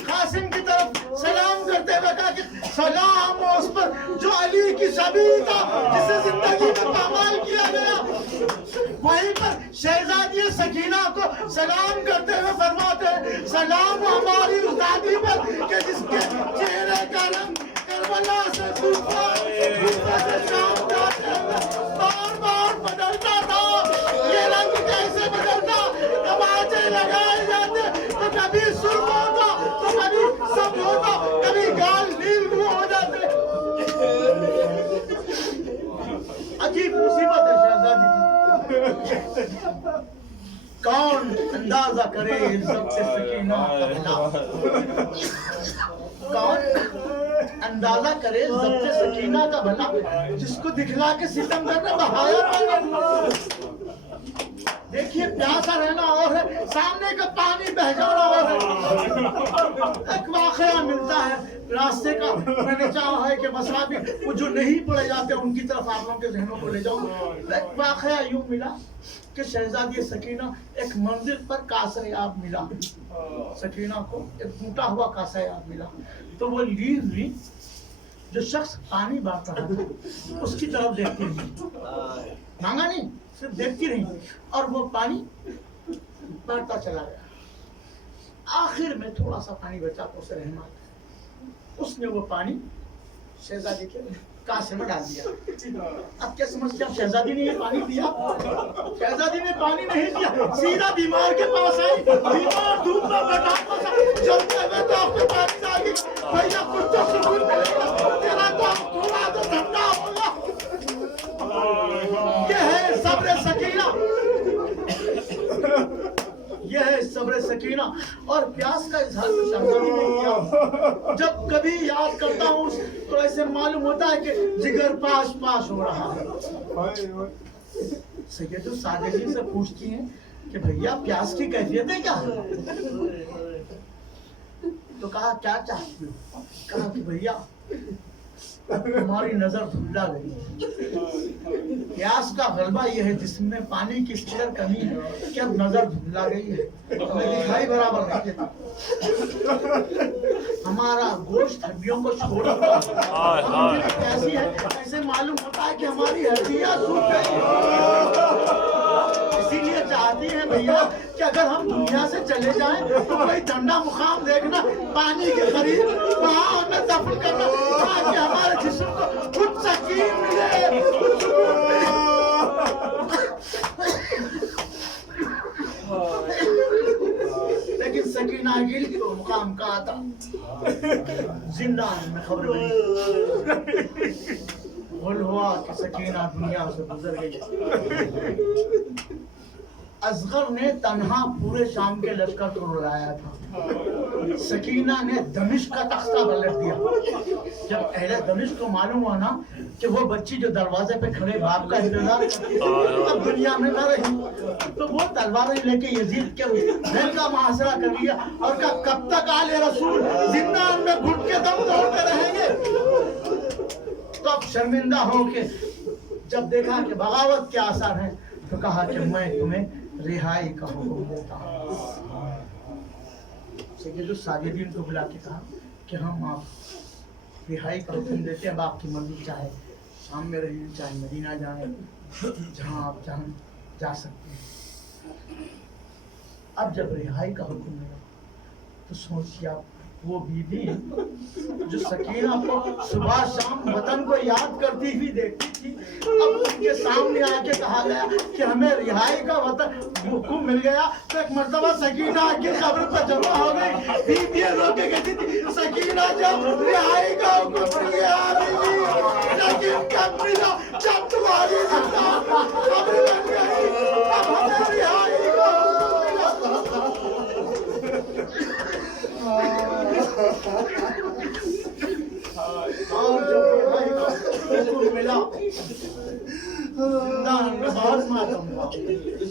कासिम की तरफ सलाम करते हुए कहा कि सलाम हो उस पर जो अली की शबी था, जिसे जिंदगी में पामाल किया गया। वहीं पर शहजादी सकीना को सलाम करते हुए फरमाते हैं, सलाम हमारी उस दादी पर कि जिसके चेहरे का रंग करबला से दूसरा से शाम बार बार बदलता था। ये रंग कैसे बदलता? तमाचे लगाए जाते तो कभी सुर्ख होता तो कभी सब होता, कभी गाल नील हो जाते। अजीब मुसीबत है शहजादी की। कौन अंदाजा करे ज़ब्त सकीना का भला, कौन अंदाजा करे ज़ब्त सकीना का भला, जिसको दिखला के सितमगर ने बहाया पानी। देखिए प्यासा रहना और है, सामने का पानी बह जाना और है। एक वाकया मिलता है रास्ते का, मैंने चाहा है कि मसाबी वो जो नहीं पढ़े जाते उनकी तरफ आप लोगों के जहनों को ले जाऊं। एक वाकया यूं मिला कि शहजादी सकीना एक मंजिल पर कासयाब मिला। सकीना को एक टूटा हुआ कासयाब मिला, तो वो लीज ली। जो शख्स पानी बांट रहा था उसकी तरफ देखती रही, मांगा नहीं, सिर्फ देखती रही, और वो पानी बढ़ता चला गया। आखिर में थोड़ा सा पानी बचा तो उसे रहमत, उसने वो पानी शहजादी के कासे में डाल दिया। अब क्या समझते हैं? शहजादी ने ये पानी पिया? शहजादी ने पानी नहीं पिया, सीधा बीमार के पास आई। बीमार धूप में बैठा जलते हुए तो आपने पानी डाली, भैया कुछ तो सुकून मिलेगा, तेरा तो थोड़ा तो ठंडा होगा। ये है सब्र सकीना, यह है सब्र सकीना। और प्यास का इजहार तो शहजादी ने किया। जब कभी याद करता हूँ तो ऐसे मालूम होता है कि जिगर पाश पाश हो रहा है। सैयद सादगी से पूछती हैं कि भैया प्यास की कैफियत है क्या? तो कहा क्या चाहती हो? कहा कि भैया हमारी नजर धुंधला गई, प्यास का गलबा यह है जिसमें पानी की इस कदर कमी है कि अब नजर धुंधला गई है, हमें दिखाई बराबर नहीं देता। हमारा गोश्त हड्डियों को छोड़ ऐसी है, ऐसे मालूम होता है कि हमारी हड्डियां सूख गई। इसीलिए चाहती है भैया कि अगर हम दुनिया से चले जाएं तो कोई ठंडा मुकाम देखना, पानी के करीब वहां हमें दफन करना, ताकि हमारे जिस्म को कुछ सकीन मिले, कुछ सुकून मिले। लेकिन सकीना गिल को मुकाम कहा था। जिंदा में खबर बनी, गुल हुआ कि सकीना दुनिया से गुजर गई। असगर ने तन्हा पूरे शाम के लश्कर को रुलाया था। सकीना ने दमिश्क का तख्ता पलट दिया। जब अहले दमिश्क को मालूम हुआ ना कि वो बच्ची जो दरवाजे पे खड़े बाप का इंतजार करती थी अब दुनिया में न रही, तो वो तलवारें लेके यजीद के दिल का मुहासरा कर लिया और कहा कब तक आले रसूल जिंदान में घुट के दम तोड़ते रहेंगे। तो अब शर्मिंदा होके जब देखा कि बगावत के आसार हैं तो कहा कि मैं तुम्हें रिहाई का हुक्म देता हूँ। जो साजिदीन को बुला के कहा कि हम आप रिहाई का हुक्म देते हैं, अब आपकी मर्जी, चाहे शाम में रहिए चाहे मदीना जाए, जहाँ आप चाहें जा सकते हैं। अब जब रिहाई का हुक्म मिला तो सोचिए आप वो बीबी जो सकीना को सुबह शाम वतन को याद करती हुई देखती थी, अब उनके सामने आके कहा गया कि हमें रिहाई का वतन हुक्म मिल गया। तो एक मर्तबा सकीना आके कब्र पर जमा हो गई। बीबी रोके कहती थी सकीना जब रिहाई का हुक्म मिल गया लेकिन कब मिला जब तुम्हारी जिंदा कब्र बन गई, अब हमें रिहाई का और जब रिहाई का हुक्म मिला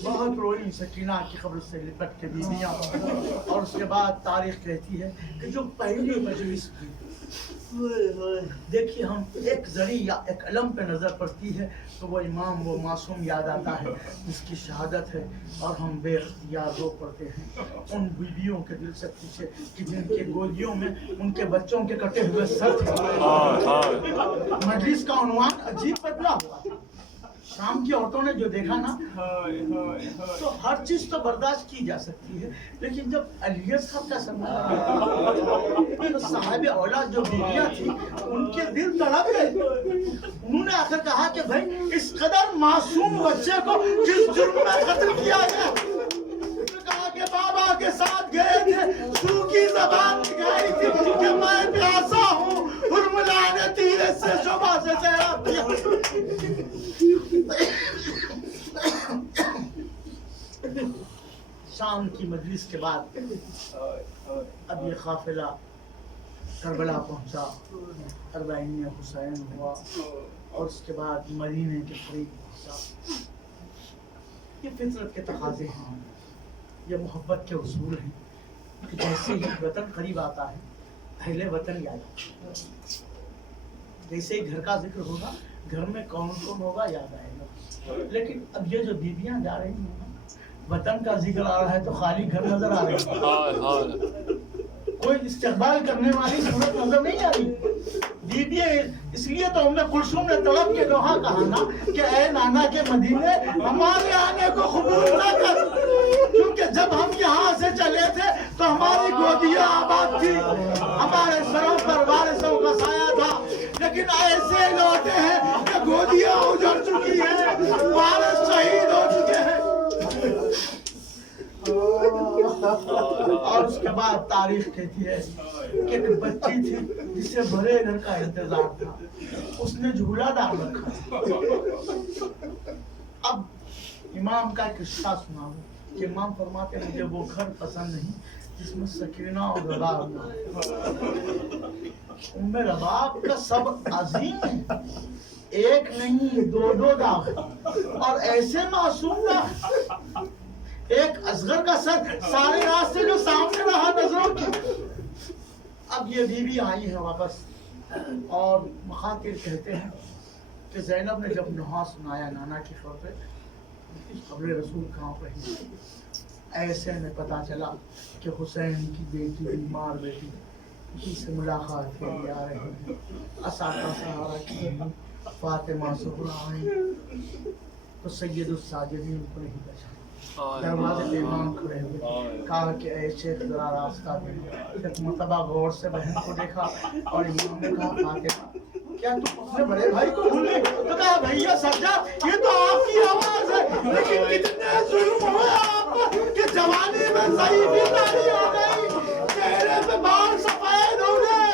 बहुत रोई सकीना की खबर से लिपट के बीवियां। और उसके बाद तारीख कहती है कि जो पहली मजलिस की देखिए हम एक जरी या एक अलम पे नजर पड़ती है तो वो इमाम वो मासूम याद आता है जिसकी शहादत है और हम बेख्तियार रो पड़ते हैं उन बीवियों के दिल से पूछे कि जिनके गोदियों में उनके बच्चों के कटे हुए सर थे। मजलिस का उन्वान अजीब बदला हुआ था। शाम की औरतों ने जो देखा ना तो हर चीज तो बर्दाश्त की जा सकती है, लेकिन जब अलियत साहब का सम्मान तो साहिब औलाद जो बीवियां थी उनके दिल तड़प गए। उन्होंने आकर कहा कि भाई इस कदर मासूम बच्चे को जिस जुर्म में कत्ल किया गया, कहा कि बाबा के साथ गए थे, सूखी जबान दिखाई थी कि मैं प्यासा हूँ, हुर्मिला ने तीरे से शोभा से चेहरा किया। शाम की मजलिस के बाद अब ये काफिला करबला पहुंचा, अरबाइन हुसैन हुआ और उसके बाद मदीने के करीब पहुंचा। ये फितरत के तकाजे हैं, ये मोहब्बत के उसूल हैं कि जैसे ही वतन करीब आता है पहले वतन याद आता है। जैसे ही घर का जिक्र होगा घर में कौन कौन होगा याद आएगा। लेकिन अब ये जो बीबियां जा रही हैं वतन का जिक्र आ रहा है तो खाली घर नजर आ रहे हैं, कोई इस्तेकबाल करने वाली सूरत नजर नहीं आ रही। बीबी इसलिए तो हमने कुलसुम ने तड़प के कहा ना कि ऐ नाना के मदीने हमारे आने को कबूल ना कर, क्योंकि जब हम यहाँ से चले थे तो हमारी गोदियां आबाद थी, हमारे सरों पर वारिसों का साया था, लेकिन ऐसे लौटे हैं कि गोदियां उजड़ चुकी हैं, वारिस शहीद हो चुके हैं। और उसके बाद तारीख कहती है कि एक बच्ची थी जिसे बड़े घर का इंतजार था, उसने झूला डाल रखा। अब इमाम का किस्सा सुनाऊं कि इमाम फरमाते हैं मुझे वो घर पसंद नहीं जिसमें सकीना और रबाब ना। उम्मे रबाब का सब अजीम है, एक नहीं दो दाग और ऐसे मासूम दाग। एक असगर का सर सारे रास्ते जो सामने रहा नजरों की। अब ये बीवी आई है वापस और मुखातिब कहते हैं कि ज़ैनब ने जब नुहा सुनाया नाना की खबर पे, खबर रसूल कहाँ पर ही, ऐसे में पता चला कि हुसैन की बेटी बीमार बेटी किसी से मुलाकात के लिए आ रही है। असाका सहारा की फातिमा सुहरा आई तो सैयदुस साजिदीन को नहीं बचा। दरवाजे पे इमाम खड़े हुए, कहा कि ऐसे जरा रास्ता दे। एक मर्तबा गौर से बहन को देखा और इमाम ने कहा फातिमा क्या तुम अपने बड़े भाई को भूल गए? तो कहा भैया सज्जाद ये तो आपकी आवाज है, लेकिन कितने जुल्म हुए आप पर कि जवानी में ज़ईफ़ी तारी हो गई, चेहरे पे बाल सफेद हो गए,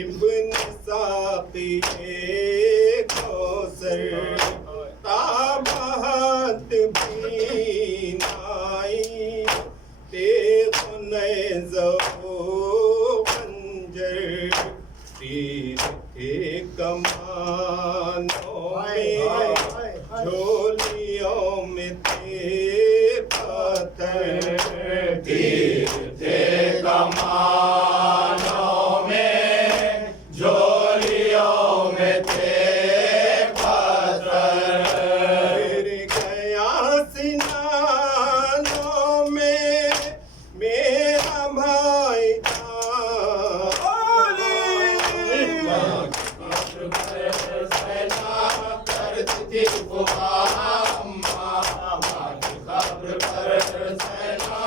इब्न साक़ी कौसर ताबहत बीनाई तेज़ो खंजर तीर के कमानों में झोलियों में थे पत्थर तीर थे कमानों में झोलियों में थे पत्थर गिर गया सिनानों में मेरा भाई था करती फुहाम्मा की खबर पर सैना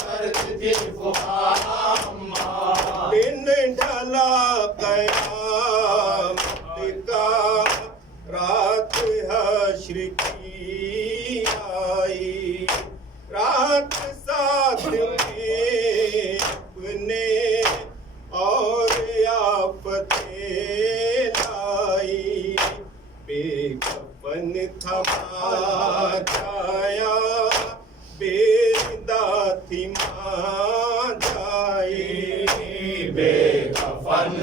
करती फुहाम्मा दिन ढला क़यामत का रात हश्र की आई रात साथ में अपने और आफतें लाई बेकफन थमा जाया बेदा थी मां जाई बेकफन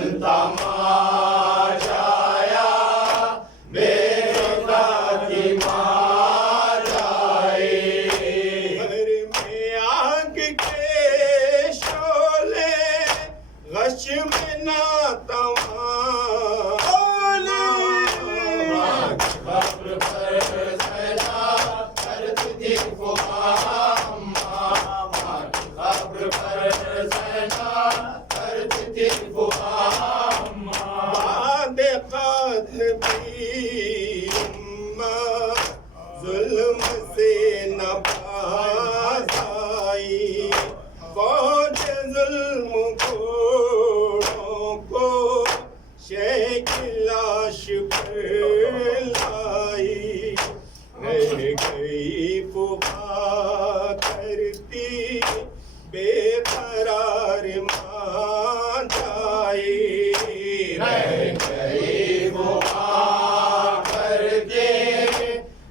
तमाशाया बेखुदा की मार आई घर में आग के शोले गश में ना खबर पर सैना करती फुहाम्मा खबर पर सैना करती फुहाम्मा बाद कत्ल भी उम्मत जुल्म से न बाज आई फौज जुल्म घोड़ों को शेख की लाश पर लाई रह गई फुफा करती बेकरार मां जाई रह गई फुहा करके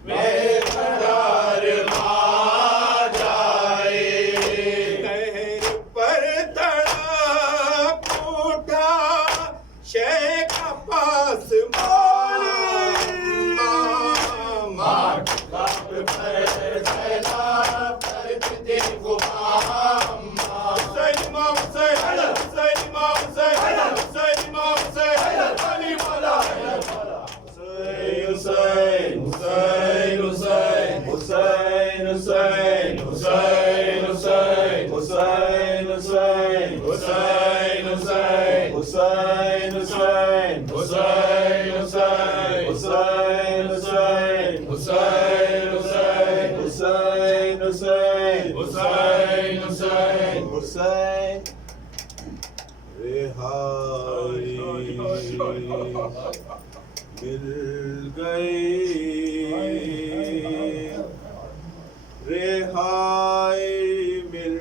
बेकरार मां जाए कहर पर तड़प उठा शेख पास खबर पर सैना करती फुहाम्मा मिल गई रिहाई मिल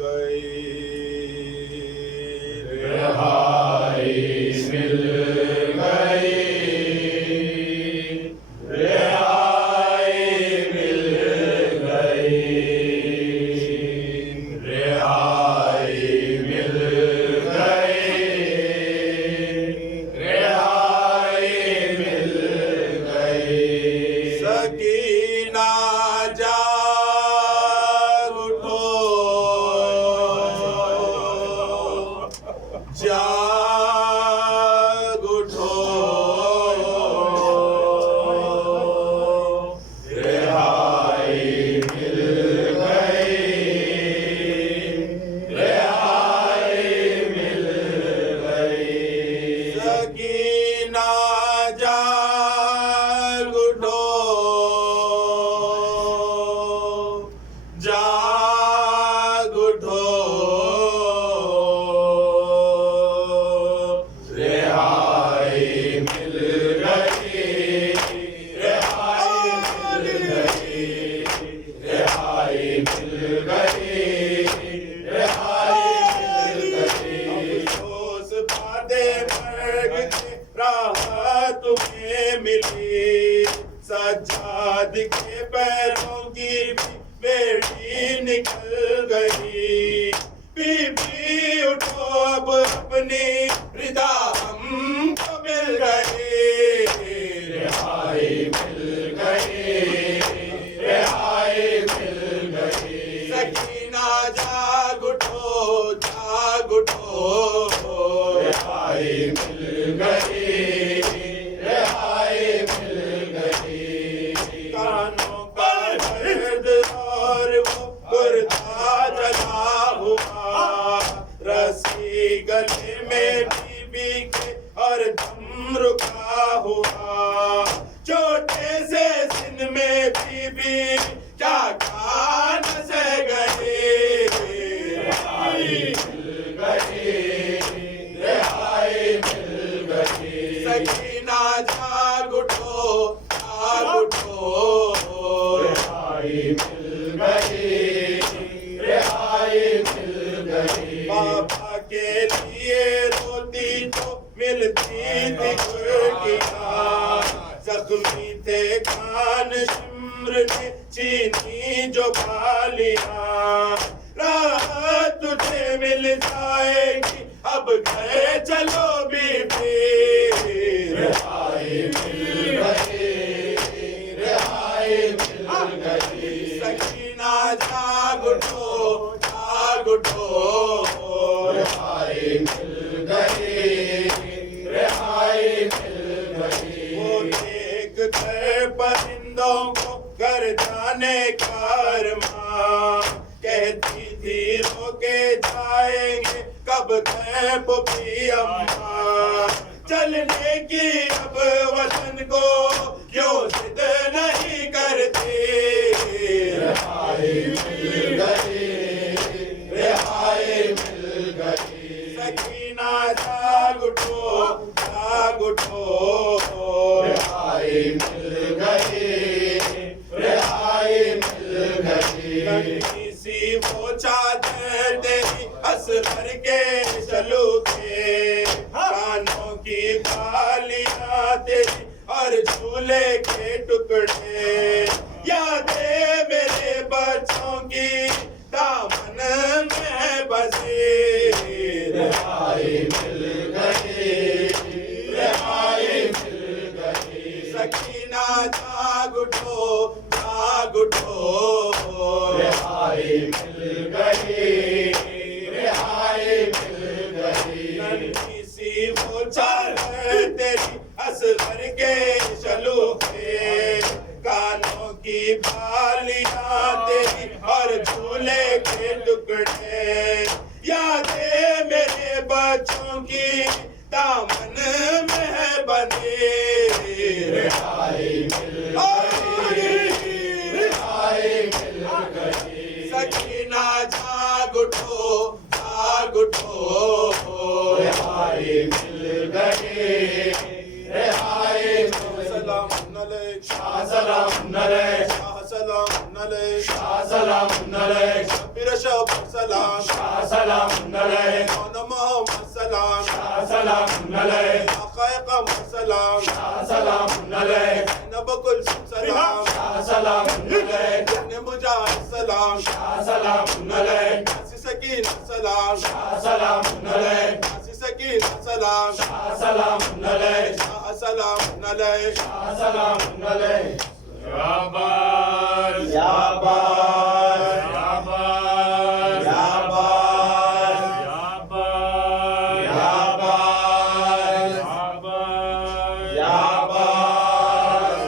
गई रिहाई मिल गई रिहाई मिल गई रिहाई मिल गई रिहाई मिल गई सकीना जाग उठो जाग बातें मर्ग के राह तुम्हें मिली, सज्जाद के पैरों की भी बेड़ी निकल गई। बीबी उठो अब अपनी रिदा हमको मिल गई, रिहाई मिल गई, रिहाई मिल गई। सकीना जाग उठो, जाग उठो, रिहाई मिल गई, रिहाई मिल गई। कानों का दर्द और वो कुर्ता जला हुआ, रस्सी गले में बीबी के और दम रुका हुआ। छोटे से सिन में बीबी क्या खान से गई, रिहाई मिल गई, रिहाई मिल गई। सकीना जाग उठो, जाग उठो, रिहाई मिल गई, रिहाई मिल गई। बाबा के लिए रोती तो मिलती थी गुर्गियाँ, जख्मी थे खान शिम्र ने चीनी जो बालियाँ। राह तुझे मिल जाएगी अब घर चलो बीबी, रिहाई मिल गई, रिहाई मिल गई। सकीना जाग उठो, जाग उठो, रिहाई मिल गई, रिहाई मिल गई। वो देख कर परिंदों को घर जाने का अरमां, कहती थी रोके जाएंगे कब कैंप भी अम्मा। चलने की अब वतन को क्यों जिद नहीं करती, रिहाई मिल गई, रिहाई मिल गई। सकीना जाग उठो, जाग उठो, रिहाई मिल गई, रिहाई मिल गई। नन्ही सी वो चादर तेरी असगर के चलू के, कानों की बालियां तेरी और झूले के टुकड़े। यादें मेरे बच्चों की दामन में बसी, रिहाई मिल गई, रिहाई मिल गई। सकीना जाग उठो, जाग उठो, रिहाई मिल गई, रिहाई मिल गई। नन्ही सी वो चादर तेरी असगर के शलूके, कानों की बालियां तेरी और झूले के टुकड़े। यादें मेरे बच्चों की दामन में बंधी, रिहाई मिल गई, रिहाई मिल गई। सकीना जाग उठो, जाग उठो, रिहाई मिल गई, रिहाई मिल। सलाम अलैक शाह, सलाम अलैक शाह, सलाम अलैक शाह, सलाम अलैक शबीर शब सलाम शाह, सलाम अलैक मोहम्मद सलाम शाह, सलाम अलैक आक़ाए क़मर सलाम शाह, सलाम अलैक नब कुलसुम सलाम शाह, सलाम अलैक ने मुजाहिद सलाम शाह, सलाम अलैक सकीना सलाम शाह, सलाम अलैक सकीना सलाम शाह, सलाम अलैक शाह, सलाम अलैक शाह, सलाम अलैक। शाबाश शाबाश शाबाश शाबाश शाबाश शाबाश शाबाश।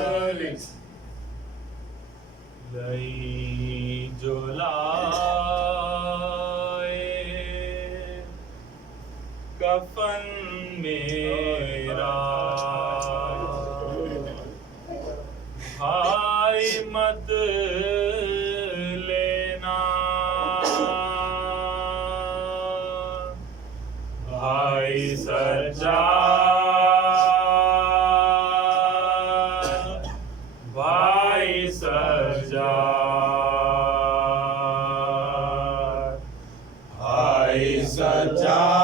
लई जो लाए कफन मेरा, भाई मत लेना, भाई सज्जाद, भाई सज्जाद, भाई सज्जाद।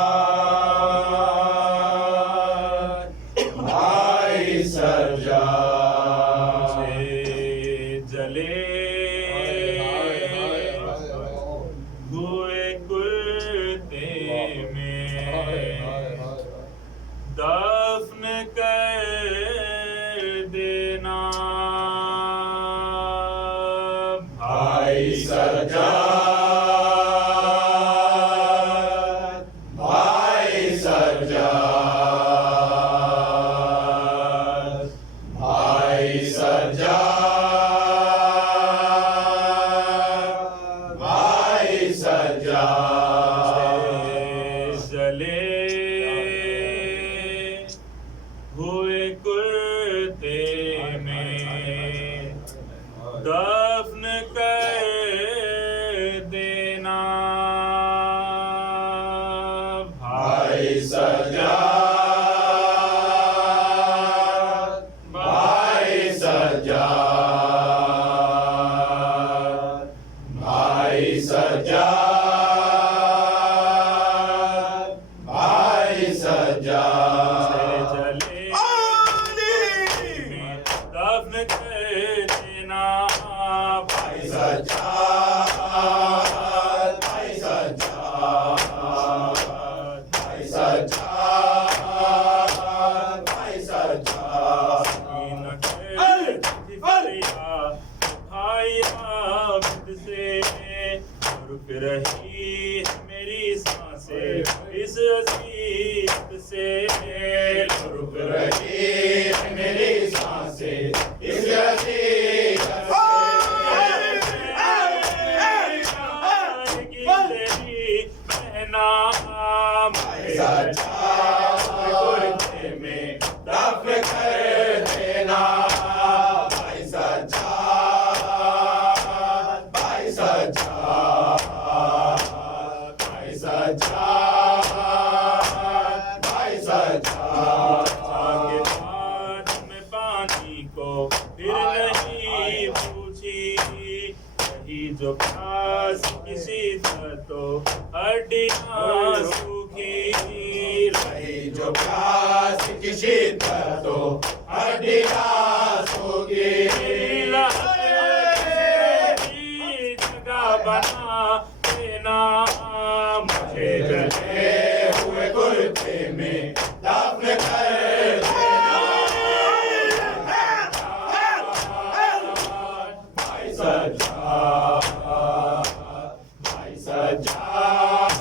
दफन कर देना भाई सज्जाद, भाई सज्जाद, भाई सज्जाद, भाई सज्जाद। जले हुए कुर्ते में दफन कर देना भाई सज्जाद, भाई सज्जाद, भाई सज्जाद, भाई सज्जाद। जले दफन कर देना भाई सज्जाद, भाई सज्जाद, भाई सज्जाद, भाई सज्जाद। भाई आबिद से रुक रही मेरी सांसें इस अजीब से, रुक रही मेरी सांसें इस अजीब से। भाई सज्जाद में दफन कर देना भाई सज्जाद, भाई सज्जाद, भाई सज्जाद, भाई सज्जाद। के बाद में पानी को फिर नहीं पूछी कहीं जो प्यास किसी था तो हड्डियां सूखी रही, जो प्यास किसी था तो हड्डियां सूखी। जगह बना देना मुझे जले हुए कुर्ते में दफन कर देना भाई सज्जाद, भाई सज्जाद,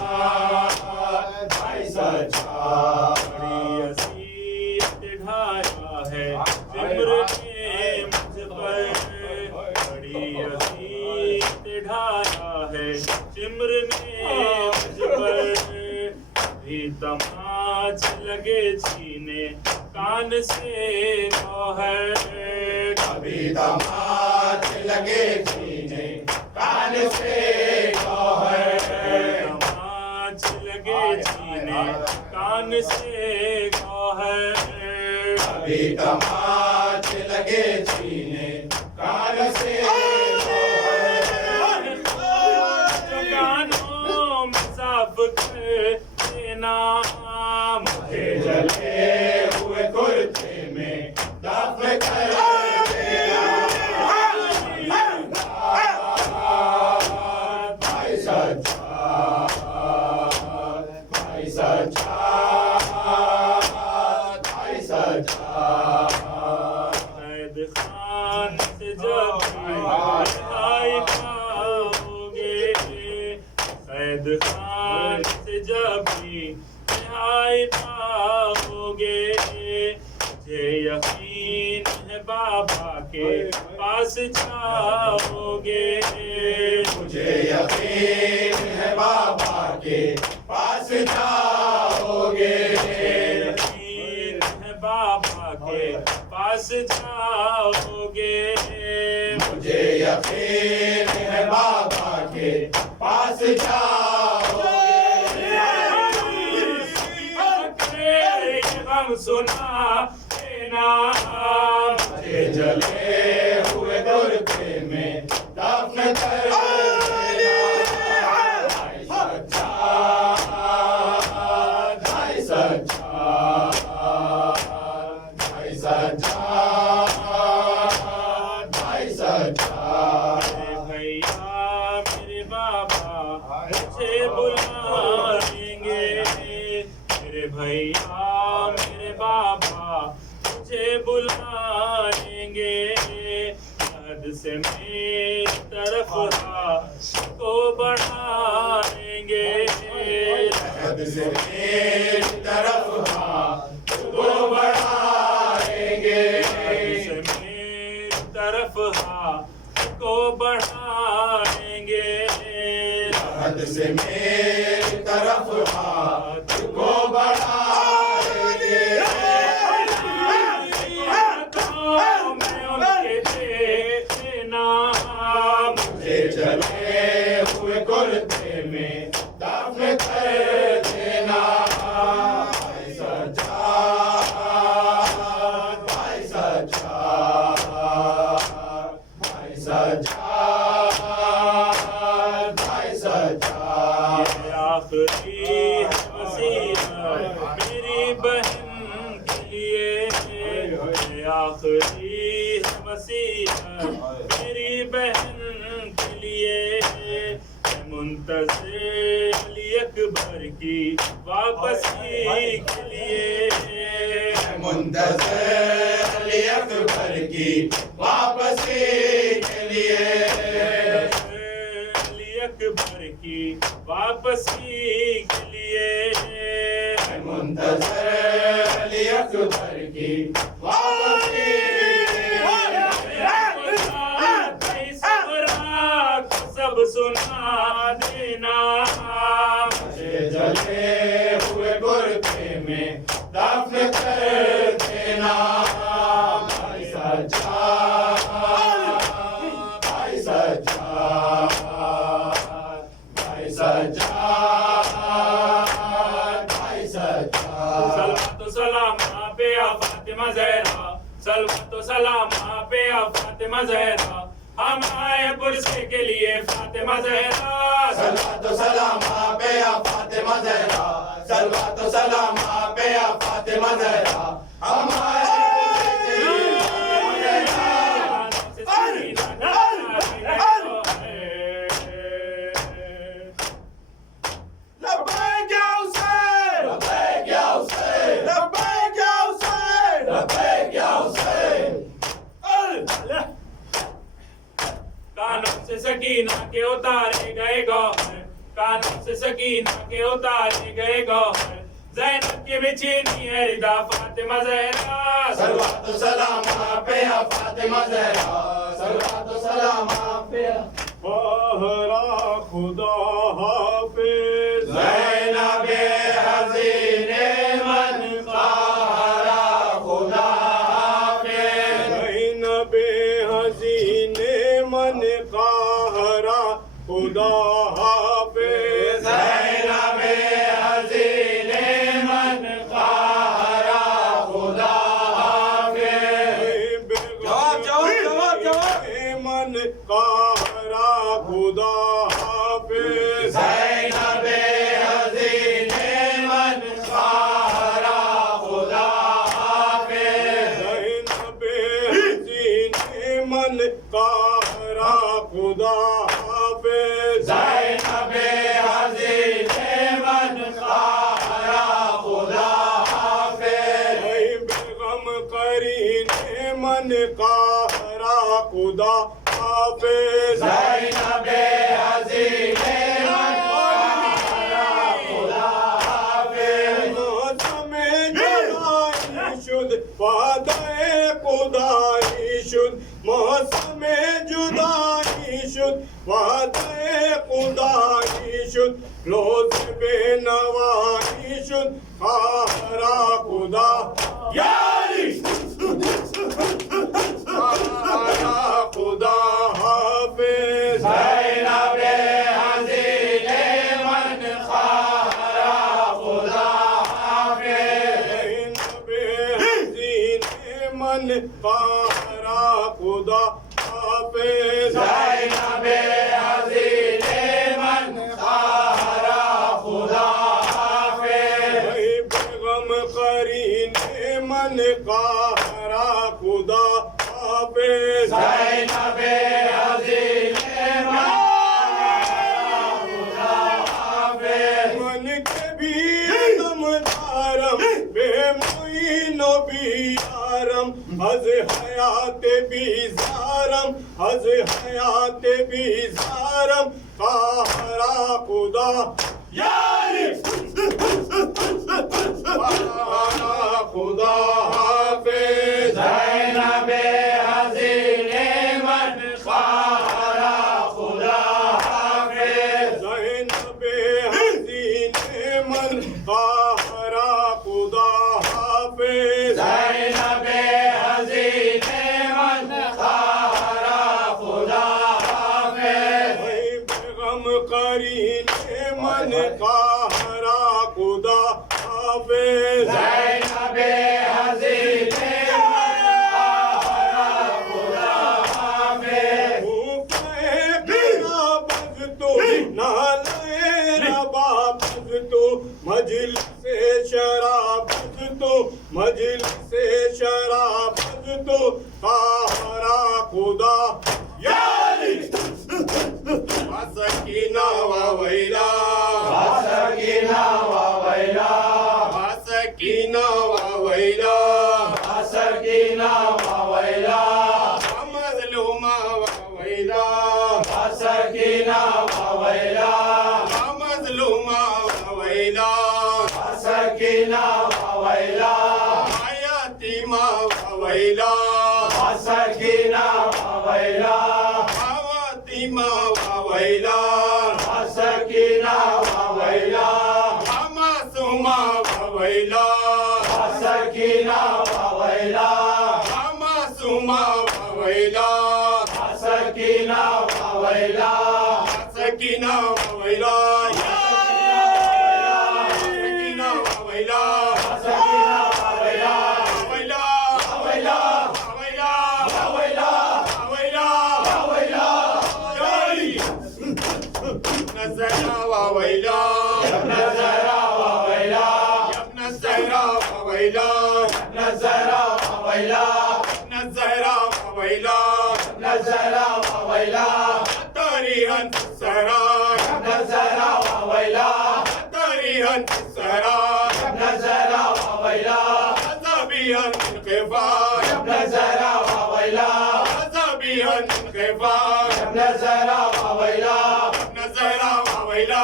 भाई सज्जाद। बड़ी असीयत ढाया है जिब्र ने मुझ पर, बड़ी असीयत ढाया है जिब्र ने मुझ पर। भी तमाच लगे छीने कान से गौहर, कभी तमाच लगे छीने कान से गौहर, तमाच लगे छीने कान से गौहर, कभी तमाच लगे छीने कान से गौहर। कानों में साफ कर देना मुझे जले हुए कुर्ते में दफन कर देना भाई सज्जाद, भाई सज्जाद, भाई सज्जाद। कैद खान से जब रिहाई पाओगे, कैद खान से जब रिहाई पाओगे, मुझे यकीन है बाबा के पास जाओगे, मुझे यकीन है बाबा के पास जाओगे, यकीन है बाबा के पास जाओगे, मुझे यकीन है बाबा के पास जाओगे। हम सुना देना मुझे जले हुए कुर्ते में दफन कर देना भाई सज्जाद, भाई सज्जाद, भाई सज्जाद, भाई सज्जाद। भैया मेरे बाबा मुझे बुलाएंगे, मेरे भैया मेरे मुझे बुलाएंगे, हद से मेरी तरफ हाथ को बढ़ाएंगे, हद से मेरी तरफ हाथ को बढ़ाएंगे, हद से मेरी तरफ हाथ को बढ़ाएंगे, हद से मेरी तरफ हाथ को बढ़ाएंगे, मैं उनके देना मुझे जले हुए कुर्ते में दफन कर देना, भाई सज्जाद, भाई सज्जाद, भाई सज्जाद, भाई सज्जाद, ये आखिरी वसीयत मेरी बहन के लिए, ये आखिरी वसीयत मेरी बहन के लिए, मैं मुंतज़िर अली अकबर की वापसी के लिए, मैं मुंतज़िर अली अकबर की वापसी के लिए, अली अकबर की वापसी के लिए, मैं मुंतज़िर अली अकबर की वापसी सब सुना देना, मुझे जले हुए कुर्ते में दफन कर देना, भाई सज्जाद, भाई सज्जाद, भाई सज्जाद, भाई सज्जाद, सलातो सलाम पे आ फातिमा ज़हरा, सलातो सलाम पे आ फातिमा ज़हरा, हम आए पुरसे के लिए फातिमा ज़हरा, सलातो सलाम पे आ फातिमा ज़हरा, सलातो सलाम पे आ फातिमा ज़हरा, हम आए लब्बैक या हुसैन, लब्बैक या हुसैन, लब्बैक या हुसैन, लब्बैक या हुसैन, कानों से सकीना के उतारे गए गौहर, कानों से सकीना के उतारे गए गौहर, ज़ैनब की बिछीनी है रिदा फातिमा ज़हरा, सल्लल्लाहु सलाम पे आ फातिमा ज़हरा, सल्लल्लाहु सलाम पे आ ज़हरा, खुदा हाफ़िज़, ज़ैनब हज़ीने मन क़ाहरा, खुदा हाफ़िज़, ज़ैनब हज़ीने मन क़ाहरा, खुदा हाफ़िज़, ज़ैनब हज़ीने मन क़ाहरा, खुदा हाफ़िज़, मन क़ाहरा, खुदा हाफ़िज़, ज़ैनब हज़ीने मन क़ाहरा, खुदा हाफ़िज़, ज़ैनब हज़ीने मन क़ाहरा, खुदा हाफ़िज़, ज़ैनब हज़ीने मन क़ाहरा, खुदा हाफ़िज़, बेगम करीने मन क़ाहरा, खुदा हाफ़िज़, ज़ैनब हज़ीने मन क़ाहरा, खुदा हाफ़िज़, मौसम जुदाई शुद वादे खुदाई शुद, मौसम जुदाई शुद वादे खुदाई शुद, रोज़ बेनवाई शुद क़ाहरा, खुदा यारी क़ाहरा, खुदा हाफ़िज़, ज़ैनब हज़ीने मन क़ाहरा, खुदा हाफ़िज़, ज़ैनब हज़ीने मन क़ाहरा, खुदा हाफ़िज़, ज़ैनब हज़ीने मन क़ाहरा, खुदा हाफ़िज़, बेगम करीने मन क़ाहरा, खुदा हाफ़िज़, ज़ैनब हज़ीने मन क़ाहरा, खुदा हाफ़िज़, मन के भी दमदारम बेमुईन नबी यारम हज हयात बीजारम हज हयात बीजारम काहरा खुदा यारी खुदा हाफिज ज़ैनबे हसीने मन काहरा खुदा हाफिज ज़ैनबे हसीने मन काहरा खुदा हाफिज ज़ैनबे हसीने मन काहरा खुदा हाफिज बेगम करीने मन काहरा खुदा हाफिज ज़ैनबे हसीने मजलिस शराबत तो मजलिस शराबत तो काहरा खुदा यारी सकीना वैला सकीना वैला सकीना वैला सकीना वैला मजलूमा वैला सकीना वैला मजलूमा वैला सकीना वैला आयातीमा वैला सकीना वैला आवातीमा वैला सकीना वैला मासूमा वैला सकीना वैला मासूमा वैला सकीना वैला सकीना वैला सकीना वैला सकीना वैला वैला वैला वैला वैला वैला वैला यारी नजरा वैला नजरा वैला नजरा वैला नजरा वैला नजरा वैला नजरा वैला तरीहन सराय नजरा वैला तरीहन सराय नजरा वैला ज़बियन क़िफ़ाय नजरा वैला ज़बियन क़िफ़ाय नजरा वैला नज़रा वैला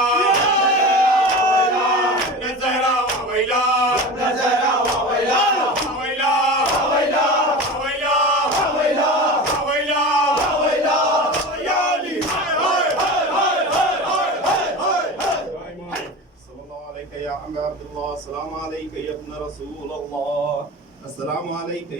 नज़रा वैला नजरा वैला वैला वैला वैला वैला वैला वैला याली हाय हाय हाय हाय हाय हाय सल्लल्लाहु अलैहि या अबा अब्दुल्लाह, अस्सलामु अलैका या इब्न रसूल अल्लाह, अस्सलामु अलैका